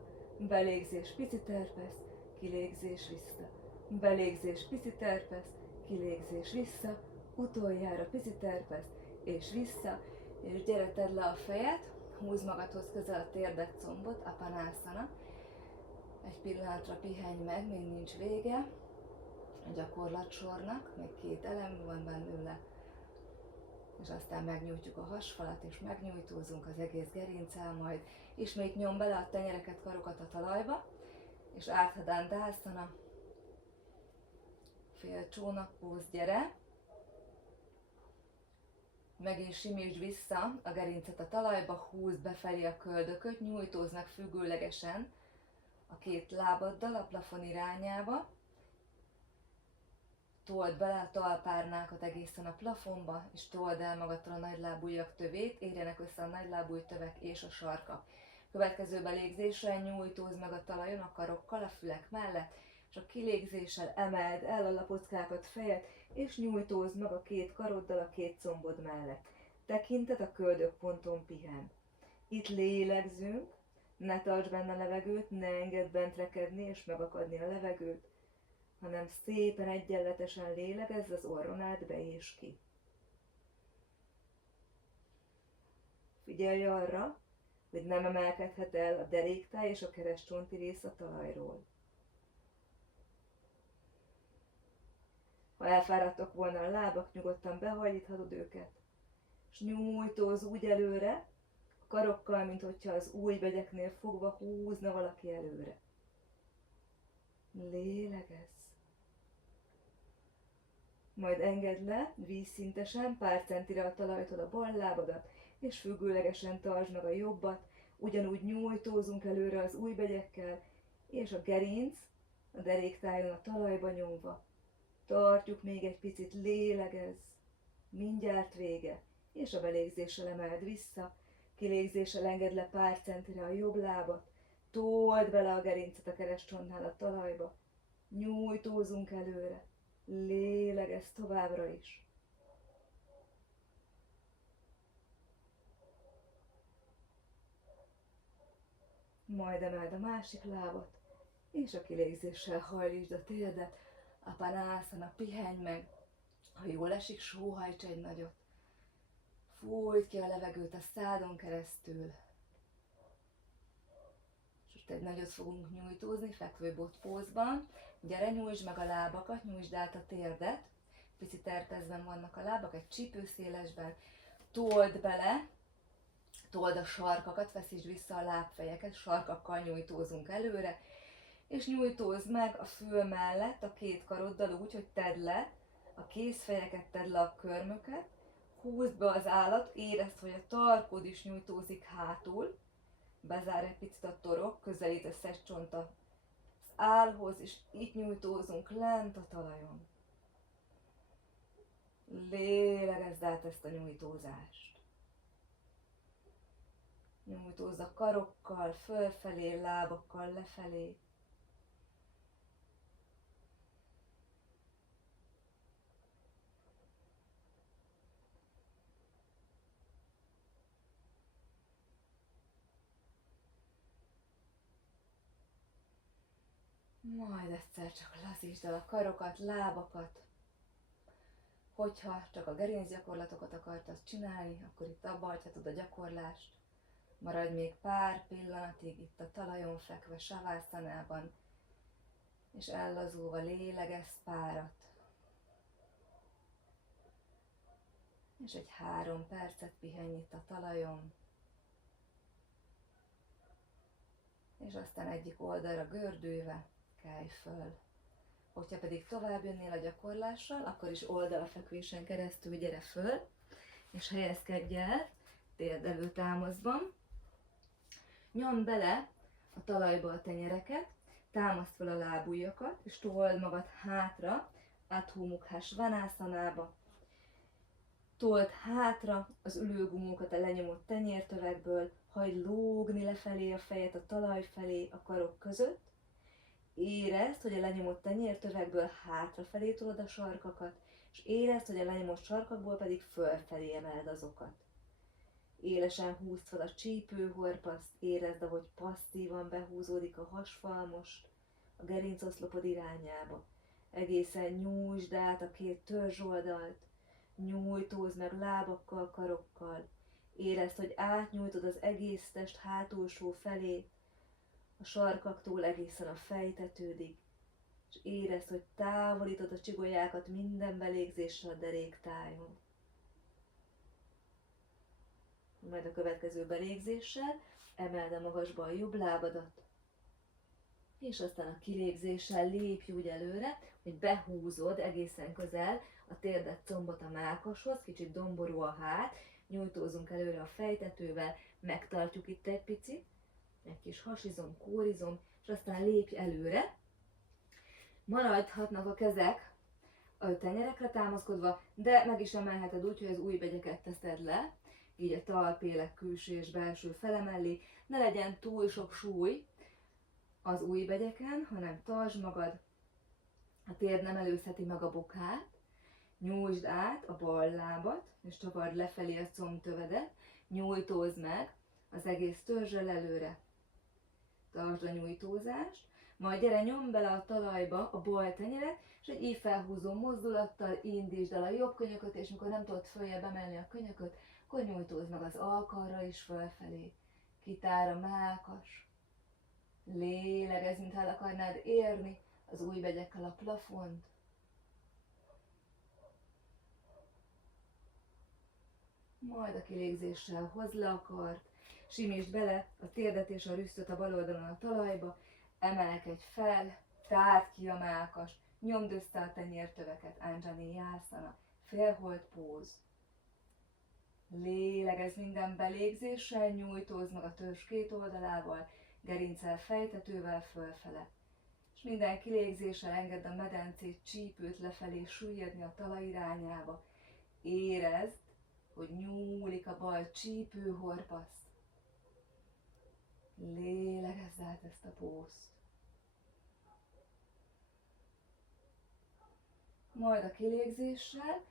Belégzés, pici terpesz, kilégzés vissza. Belégzés, pici terpesz, kilégzés vissza. Utoljára pici terpesz, és vissza. És gyere, tedd le a fejed, húzd magadhoz közel a térdet, combot, Apanasana. Egy pillanatra pihenj meg, még nincs vége a gyakorlatsornak, még 2 elem van belőle. És aztán megnyújtjuk a hasfalat, és megnyújtózunk az egész gerinccel, majd ismét nyom bele a tenyereket, karokat a talajba, és Ardha Dandasana, fél csónakpóz, gyere. Megint simítsd vissza a gerincet a talajba, húzd befelé a köldököt, nyújtózd meg függőlegesen a 2 lábaddal a plafon irányába. told bele a talpárnákat egészen a plafonba, és told el magadtól a nagylábújjak tövét, érjenek össze a nagylábúj tövek és a sarkak. Következő belégzésre nyújtózz meg a talajon a karokkal a fülek mellett, és a kilégzéssel emeld el a lapockákat fejed, és nyújtózz meg a két karoddal a két combod mellett. Tekinted a köldökponton pihen. Itt lélegzünk, ne tartsd benne a levegőt, ne engedd bent rekedni és megakadni a levegőt, hanem szépen egyenletesen lélegezz az orron át be és ki. Figyelj arra, hogy nem emelkedhet el a deréktáj és a keresztcsonti rész a talajról. Ha elfáradtak volna a lábak, nyugodtan behajlíthatod őket, és nyújtózz úgy előre, a karokkal, mint hogyha az ujjbegyeknél fogva húzna valaki előre. Lélegezz. Majd engedd le vízszintesen pár centire a talajtól a bal lábadat, és függőlegesen tartsd meg a jobbat, ugyanúgy nyújtózunk előre az ujjbegyekkel, és a gerinc a deréktájon a talajba nyomva. Tartjuk még egy picit, lélegezz, mindjárt vége, és a belégzéssel emeld vissza, kilégzéssel engedd le pár centire a jobb lábat, told bele a gerincet a keresztcsontnál a talajba, nyújtózunk előre, lélegezz továbbra is. Majd emeld a másik lábat, és a kilégzéssel hajlítsd a térdet, Apanasana, pihenj meg. Ha jól esik, sóhajts egy nagyot. Fújt ki a levegőt a szádon keresztül. És most egy nagyot fogunk nyújtózni, fekvő botpózban. Gyere, nyújtsd meg a lábakat, nyújtsd át a térdet. Picit terpezben vannak a lábak, egy csípőszélesben. Told bele, told a sarkakat, feszítsd vissza a lábfejeket, sarkakkal nyújtózunk előre, és nyújtózd meg a fül mellett a két karoddal úgy, hogy tedd le a kézfejeket, tedd le a körmöket, húzd be az állat, érezd, hogy a tarkod is nyújtózik hátul, bezár egy picit a torok, közelít a szescsont az állhoz, és itt nyújtózunk lent a talajon. Lélegezd át ezt a nyújtózást. Nyújtózz a karokkal, fölfelé, lábakkal lefelé. Majd egyszer csak lazítsd el a karokat, lábakat. Hogyha csak a gerincgyakorlatokat akartad csinálni, akkor itt abba hagyhatod a gyakorlást. Maradj még pár pillanatig itt a talajon fekve savászanában, és ellazulva lélegezz párat. És egy 3 percet pihenj itt a talajon. És aztán egyik oldalra gördülve kelj föl. Hogyha pedig tovább jönnél a gyakorlással, akkor is oldalfekvésen keresztül gyere föl, és helyezkedj el térdelő támaszban. Nyomd bele a talajba a tenyereket, támaszd fel a lábujjakat, és told magad hátra, Adho Mukha Svanasana-ba. Told hátra az ülőgumókat a lenyomott tenyértövekből, hagyd lógni lefelé a fejet a talaj felé a karok között. Érezd, hogy a lenyomott tenyértövekből hátrafelé tolod a sarkakat, és érezd, hogy a lenyomott sarkakból pedig fölfelé emeled azokat. Élesen húzd fel a csípőhorpaszt, érezd, ahogy passzívan behúzódik a hasfalmost a gerincoszlopod irányába. Egészen nyújtsd át a két törzsoldalt, nyújtózd meg lábakkal, karokkal. Érezd, hogy átnyújtod az egész test hátulsó felé, a sarkaktól egészen a fejtetődig, és érezd, hogy távolítod a csigolyákat minden belégzéssel a deréktájon. Majd a következő belégzéssel emeld a magasba a jobb lábadat, és aztán a kilégzéssel lépj úgy előre, hogy behúzod egészen közel a térdet, combot a mellkashoz, kicsit domború a hát, nyújtózunk előre a fejtetővel, megtartjuk itt egy picit, egy kis hasizom, kórizom, és aztán lépj előre. Maradhatnak a kezek a tenyerekre támaszkodva, de meg is emelheted úgy, hogy az ujjbegyeket teszed le, így a talpélek külső és belső fele mellé. Ne legyen túl sok súly az ujjbegyeken, hanem tartsd magad, a térd nem előzheti meg a bokát, nyújtsd át a bal lábat, és csapard lefelé a combtövedet, nyújtózd meg az egész törzsel előre. Tartsd a nyújtózást, majd gyere, nyomd bele a talajba a bal tenyeret, és egy így felhúzó mozdulattal indítsd el a jobb könyököt, és mikor nem tudod följebb emelni a könyököt, akkor nyújtózd meg az alkarra is fölfelé. Kitár a mellkas. Lélegezz, mintha el akarnád érni az ujjbegyekkel a plafont. Majd a kilégzéssel hozd le a kart, simítsd bele a térdet és a rüsztöt a bal oldalon a talajba, emelkedj fel, tárd ki a mellkast, nyomd össze a tenyértöveket, Anjaneyasana, félhold póz. Lélegezz minden belégzéssel, nyújtózd meg a törzs két oldalával, gerincel fejtetővel fölfele. És minden kilégzéssel engedd a medencét, csípőt lefelé süllyedni a talaj irányába. Érezd, hogy nyúlik a bal csípőhorpasz. Lélegezz át ezt a pózt. Majd a kilégzéssel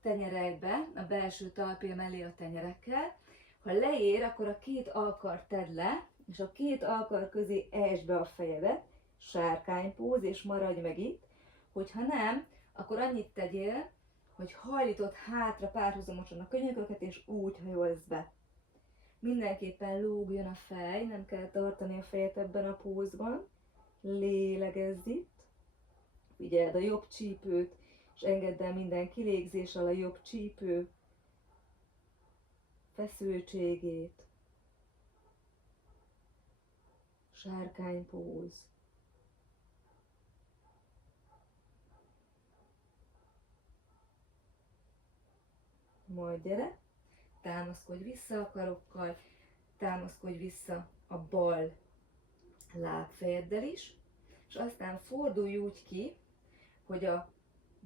tenyerelj be a belső talpél mellé a tenyerekkel. Ha leér, akkor a két alkart tedd le, és a két alkar közé ejtsd be a fejedet, sárkánypóz, és maradj meg itt. Hogyha nem, akkor annyit tegyél, hogy hajlítod hátra párhuzamosan a könyököket, és úgy hajolsz be. Mindenképpen lógjon a fej, nem kell tartani a fejet ebben a pózban. Lélegezz itt. Figyeld a jobb csípőt, és engedd el minden kilégzéssel a jobb csípő feszültségét. Sárkánypóz. Majd gyere, támaszkodj vissza a karokkal, támaszkodj vissza a bal lábfejeddel is, és aztán fordulj úgy ki, hogy a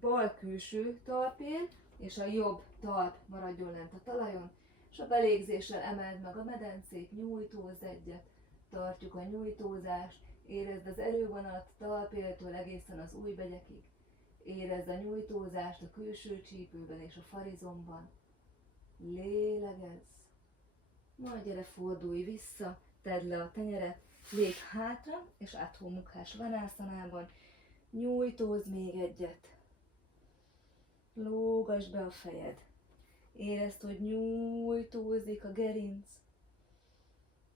bal külső talpél és a jobb talp maradjon lent a talajon, és a belégzéssel emeld meg a medencét, nyújtózz egyet, tartjuk a nyújtózást, érezd az erővonalat talpéltől egészen az ujjbegyekig, érezd a nyújtózást a külső csípőben és a farizomban, lélegezz, majd gyere, fordulj vissza, tedd le a tenyeret, lép hátra, és Adho Mukha Svanasana-ban nyújtózz még egyet. Lógasd be a fejed. Érezd, hogy nyújtózik a gerinc.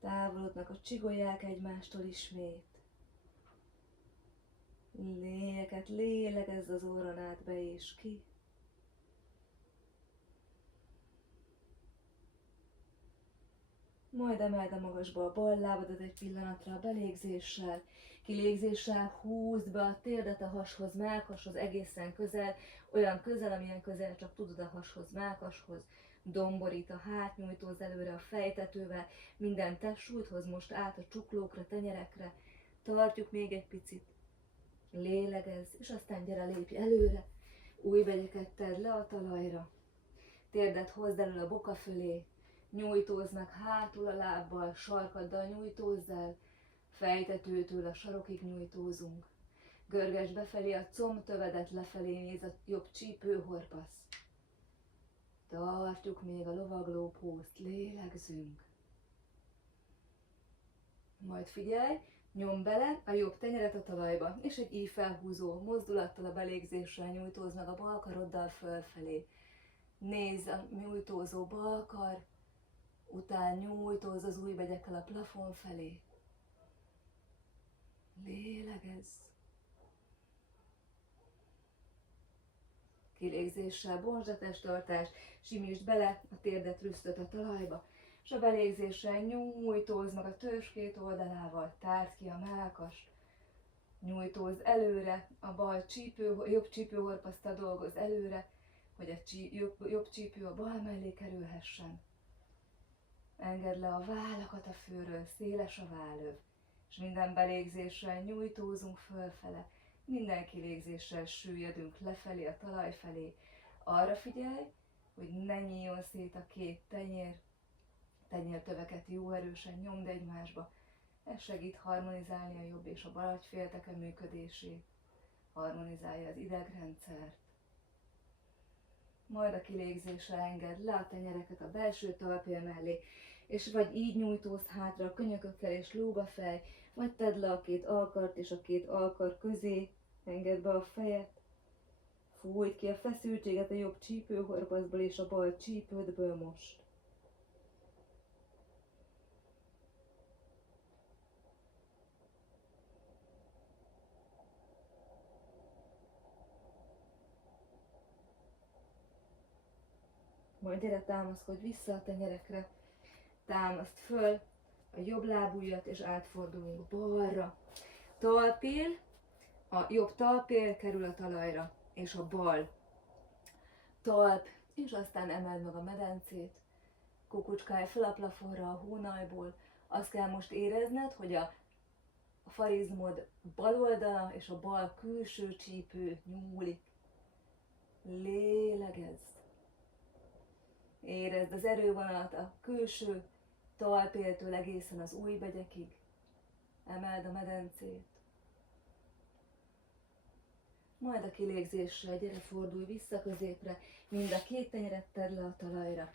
Távolodnak a csigolyák egymástól ismét. Léleket lélegezz az orron át be és ki. Majd emeld a magasba a bal lábadat egy pillanatra a belégzéssel, kilégzéssel húzd be a térdet a hashoz, mellkashoz, egészen közel, olyan közel, amilyen közel csak tudod a hashoz, mellkashoz, domborít a hát, nyújtózz előre a fejtetővel, minden testsúlyt hoz most át a csuklókra, tenyerekre, tartjuk még egy picit, lélegezz, és aztán gyere, lépj előre, ujjbegyeket tedd le a talajra, térdet hozd elő a boka fölé, nyújtózz meg hátul a lábbal, sarkaddal nyújtózz el, fejtetőtől a sarokig nyújtózunk. Görgesd befelé a combtövedet, lefelé néz a jobb csípőhorpasz. Tartjuk még a lovagló pózt, lélegzünk. Majd figyelj, nyomd bele a jobb tenyeret a talajba, és egy így felhúzó mozdulattal a belégzéssel nyújtózz meg a bal karoddal fölfelé. Nézz a nyújtózó balkar, után nyújtózz az ujjbegyekkel a plafon felé. Lélegezz. Kilégzéssel bontsd a testtartást, simítsd bele a térdet, rüsztöt a talajba, és a belégzéssel nyújtózz meg a törzs két oldalával, tárd ki a mellkast, nyújtózz előre, a jobb csípőhorpaszttal dolgozz előre, hogy a jobb csípő a bal mellé kerülhessen. Engedd le a vállakat a főről, széles a vállöv, és minden belégzéssel nyújtózunk fölfele, Minden kilégzéssel süllyedünk lefelé, a talaj felé. Arra figyelj, hogy ne nyíljon szét a két tenyértöveket jó erősen nyomd egymásba. Ez segít harmonizálni a jobb és a bal agyfélteke működését, harmonizálja az idegrendszert. Majd a kilégzéssel engedd le a tenyereket a belső talpél mellé, és vagy így nyújtózz hátra a könyökökkel és lóg a fej, vagy tedd le a két alkart és a két alkar közé, engedd be a fejet, fújj ki a feszültséget a jobb csípőhorpaszból és a bal csípődből most. Majd gyere, támaszkodj vissza a tenyerekre, támaszd föl a jobb lábujjat, és átfordulunk balra. Talpél, a jobb talpél kerül a talajra, és a bal talp, és aztán emeld meg a medencét, kukucskálj fel a plafonra a hónajból. Azt kell most érezned, hogy a farizmod bal oldala és a bal külső csípő nyúlik. Lélegezz. Érezd az erővonalat a külső talpéltől egészen az ujjbegyekig. Emeld a medencét. Majd a kilégzéssel gyere, fordulj vissza középre, mind a két tenyeret tedd le a talajra,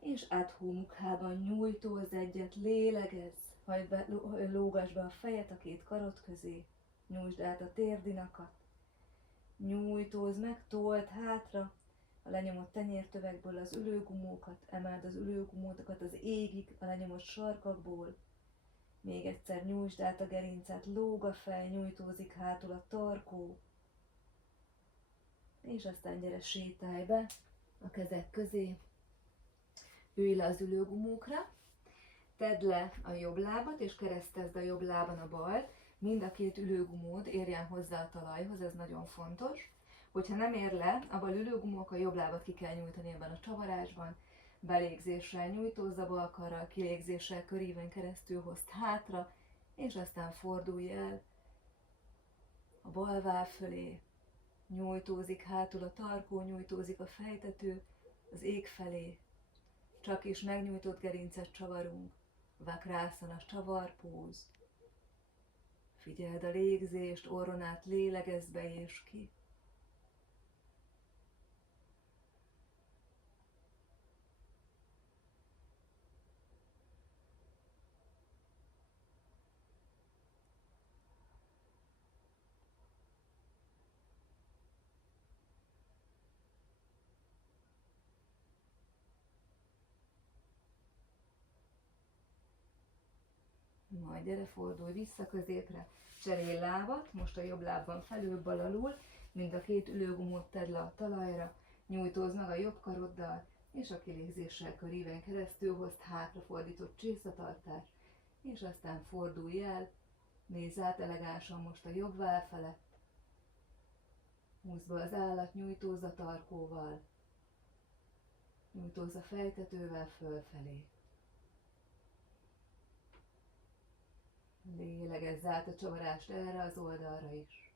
és Adho Mukhában nyújtózz egyet, lélegezz, hagyd lógass be a fejet a két karod közé, nyújtsd át a térdinakat, nyújtózz meg, told hátra a lenyomott tenyértövekből az ülőgumókat, emeld az ülőgumókat az égig a lenyomott sarkakból, még egyszer nyújtsd át a gerincet, lóg a fej, nyújtózik hátul a tarkó, és aztán gyere, sétálj be a kezek közé, ülj le az ülőgumókra, tedd le a jobb lábat, és keresztezd a jobb lábon a balt, mind a két ülőgumód érjen hozzá a talajhoz, ez nagyon fontos. Hogyha nem ér le, a bal ülőgumók, a jobb lábat ki kell nyújtani ebben a csavarásban, belégzéssel nyújtózz a bal karral, kilégzéssel köríven keresztül hozd hátra, és aztán fordulj el a bal váll fölé, nyújtózik hátul a tarkó, nyújtózik a fejtető az ég felé, csak is megnyújtott gerincet csavarunk, Vakrászana csavarpóz. Figyeld a légzést, orron át lélegezz be és ki. Majd gyere, fordulj vissza középre, cserélj lábat, most a jobb lábban felül, bal alul, mind a két ülőgumót tedd le a talajra, nyújtózz meg a jobb karoddal, és a kilégzéssel köríven keresztül hozd hátrafordított csészatartás, és aztán fordulj el, nézz át elegánsan most a jobb váll felett, húzd be az állat, nyújtózz a tarkóval, nyújtózz a fejtetővel fölfelé. Lélegezz át a csavarást erre az oldalra is.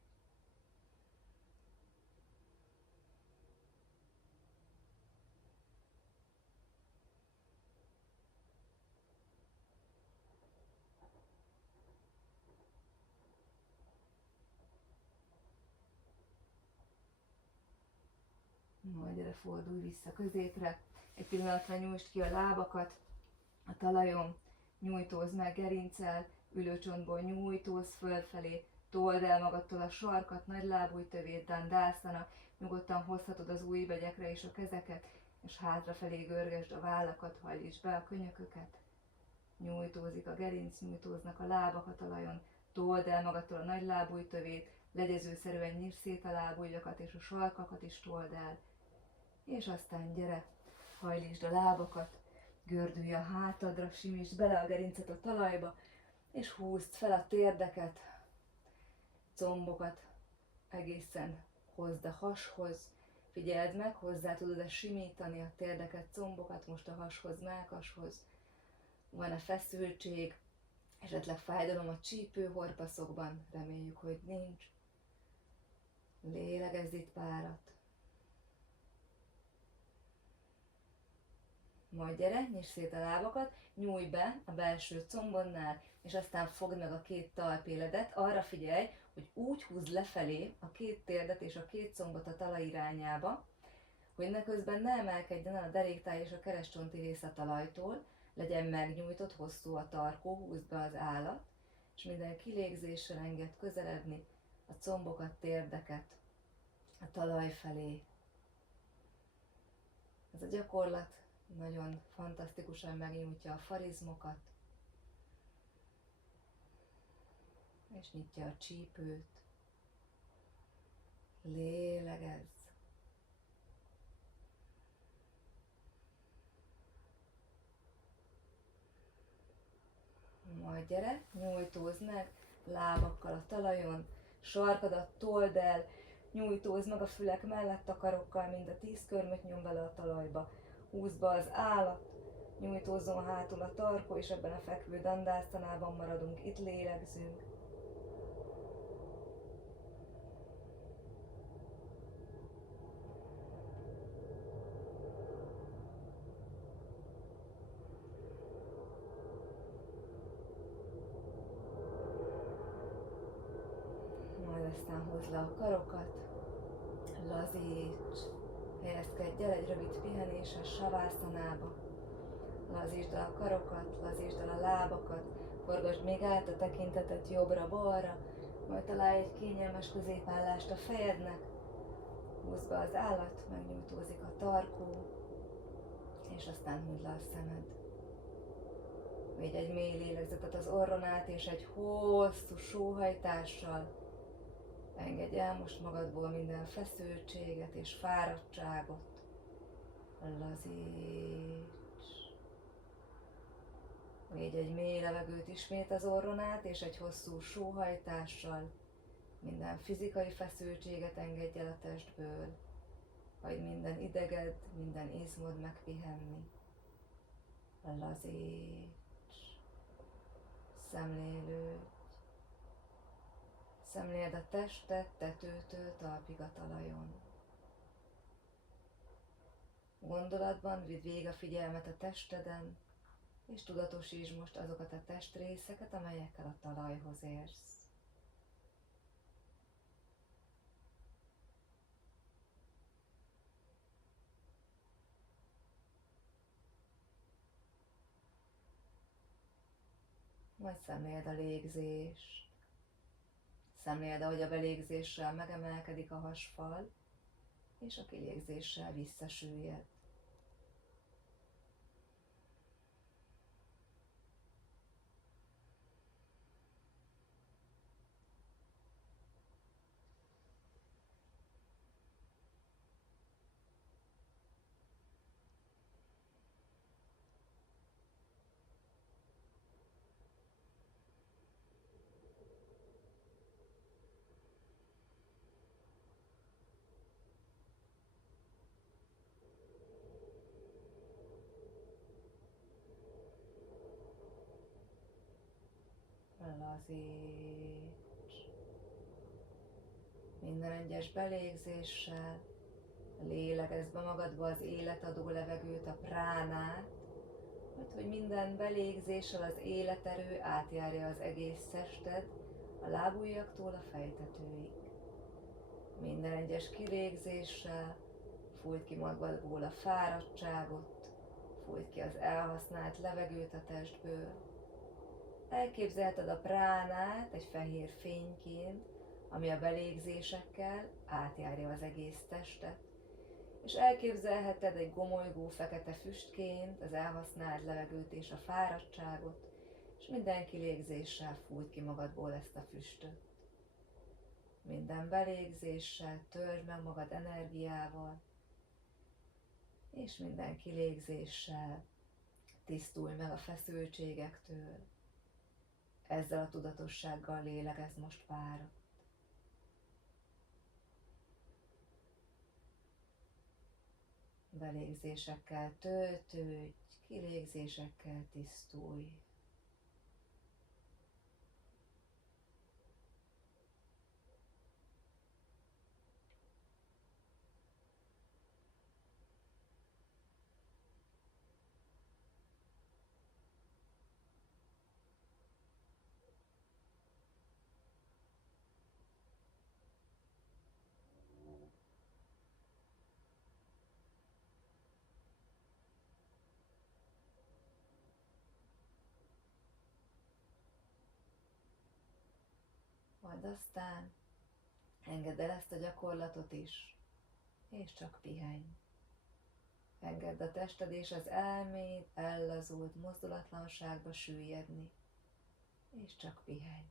Majd gyere, fordulj vissza középre. Egy pillanatra nyújtsd ki a lábakat a talajon, nyújtózz meg gerinccel, ülőcsontból nyújtózz fölfelé, told el magadtól a sarkat, nagy lábújtövét, Dandasana, nyugodtan hozhatod az ujjbegyekre és a kezeket, és hátrafelé görgesd a vállakat, hajlítsd be a könyököket. Nyújtózik a gerinc, nyújtóznak a lábak a talajon, told el magadtól a nagy lábújtövét, legyezőszerűen nyisd szét a lábujjakat és a sarkakat is told el. És aztán gyere, hajlítsd a lábakat, gördülj a hátadra, simítsd bele a gerincet a talajba, és húzd fel a térdeket, combokat egészen hozd a hashoz. Figyeld meg, hozzá tudod-e simítani a térdeket, combokat most a hashoz, mellkashoz. Van-e feszültség, esetleg fájdalom a csípőhorpaszokban? Reméljük, hogy nincs. Lélegezz itt párat. Majd gyere, nyisd szét a lábakat, nyújj be a belső combodnál, és aztán fogd meg a két talpéledet. Arra figyelj, hogy úgy húzd lefelé a két térdet és a két combot a talaj irányába, hogy ne közben ne emelkedjen el a deréktáj és a keresztcsonti rész a talajtól, legyen megnyújtott, hosszú a tarkó, húzd be az állat, és minden kilégzéssel engedd közeledni a combokat, térdeket a talaj felé. Ez a gyakorlat nagyon fantasztikusan megnyújtja a farizmokat, és nyitja a csípőt. Lélegezz. Majd gyere, nyújtózd meg lábakkal a talajon, sarkadat told el, nyújtózd meg a fülek mellett a karokkal, mind a 10 körmöt nyom vele a talajba. Húzd be az állat, nyújtózzon hátul a tarkó, és ebben a fekvő dandásztanában maradunk, itt lélegzünk. Majd aztán hozd le a karokat, lazíts, helyezkedj el egy rövid pihenésre savászanába. Lazítsd el a karokat, lazítsd el a lábakat, forgasd még át a tekintetet jobbra-balra, majd találj egy kényelmes középállást a fejednek, húzd be az állat, megnyújtózik a tarkó, és aztán húzd le a szemed. Vigy egy mély lélegzetet az orron át, és egy hosszú sóhajtással engedj el most magadból minden feszültséget és fáradtságot. Lazíts. Vigy egy mély levegőt ismét az orron át, és egy hosszú sóhajtással minden fizikai feszültséget engedj el a testből. Hagyd minden ideged, minden izmod megpihenni. Lazíts. Szemlélődj. Szemléld a testet tetőtől talpig a talajon. Gondolatban vidd végig a figyelmet a testeden, és tudatosítsd most azokat a testrészeket, amelyekkel a talajhoz érsz. Majd szemléld a légzést. Szemléld, ahogy a belégzéssel megemelkedik a hasfal, és a kilégzéssel visszasüllyed. Lazíts. Minden egyes belégzéssel lélegezd be magadba az életadó levegőt, a pránát, hogy minden belégzéssel az életerő átjárja az egész tested, a lábujjaktól a fejtetőig. Minden egyes kilégzéssel fújt ki magadból a fáradtságot, fújt ki az elhasznált levegőt a testből. Elképzelheted a pránát egy fehér fényként, ami a belégzésekkel átjárja az egész testet, és elképzelheted egy gomolygó fekete füstként az elhasznált levegőt és a fáradtságot, és minden kilégzéssel fújt ki magadból ezt a füstöt. Minden belégzéssel töltsd meg magad energiával, és minden kilégzéssel tisztulj meg a feszültségektől. Ezzel a tudatossággal lélegezz most párat. Belégzésekkel töltődj, kilégzésekkel tisztulj. majd aztán engedd el ezt a gyakorlatot is, és csak pihenj. Engedd a tested és az elméd ellazult mozdulatlanságba süllyedni, és csak pihenj.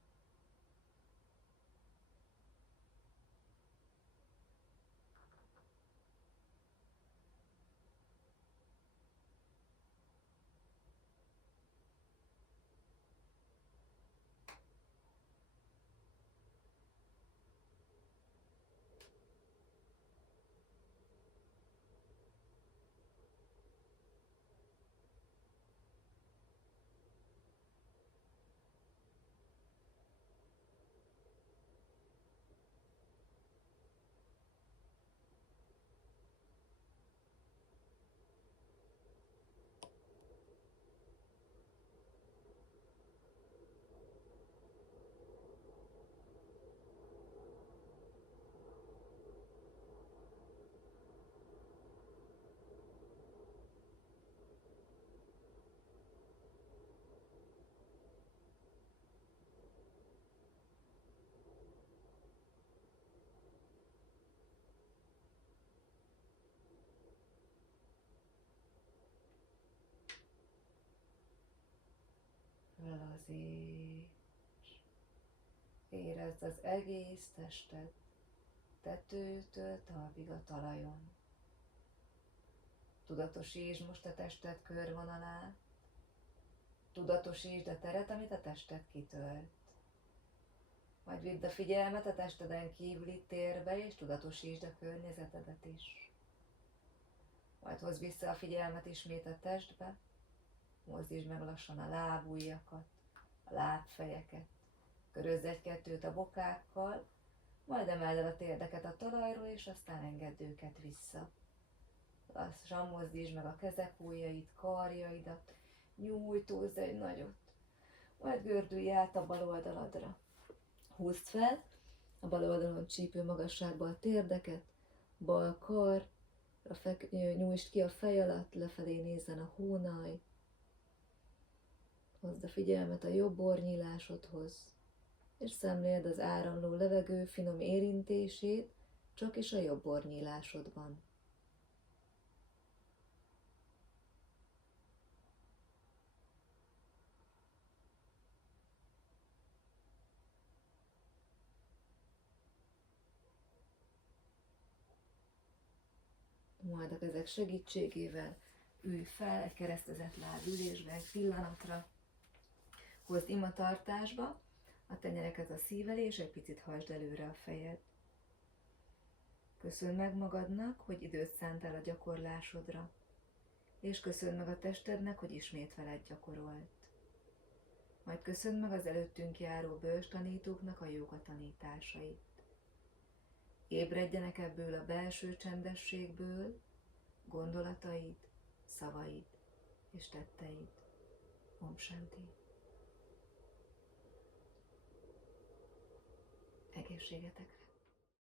Lazíts. Érezd az egész tested tetőtől talpig a talajon. Tudatosítsd most a tested körvonalát, tudatosítsd a teret, amit a tested kitölt. Majd vidd a figyelmet a testeden kívüli térbe, és tudatosítsd a környezetedet is. Majd hozd vissza a figyelmet ismét a testbe, mozdítsd meg lassan a lábujjakat, a lábfejeket, körözd egy-kettőt a bokákkal, majd emeld el a térdeket a talajról, és aztán engedd őket vissza. Lassan mozdítsd meg a kezek ujjait, karjaidat, nyújtózz egy nagyot, majd gördülj át a bal oldaladra. Húzd fel a bal oldalon csípő magasságba a térdeket, bal kar, nyújtsd ki a fej alatt, lefelé nézzen a hónaj. Hozd a figyelmet a jobb orrnyílásodhoz, és szemléld az áramló levegő finom érintését csak is a jobb orrnyílásodban. Majd a kezek segítségével ülj fel egy keresztezett láb ülésbe egy pillanatra, hozd imatartásba a tenyereket a szív elé, és egy picit hajtsd előre a fejed. Köszönd meg magadnak, hogy időt szántál a gyakorlásodra, és köszönd meg a testednek, hogy ismét veled gyakorolt. Majd köszönd meg az előttünk járó bölcs tanítóknak a jóga tanításait. Ébredjenek ebből a belső csendességből gondolataid, szavaid és tetteid. Om Shanti. Egészségetekre!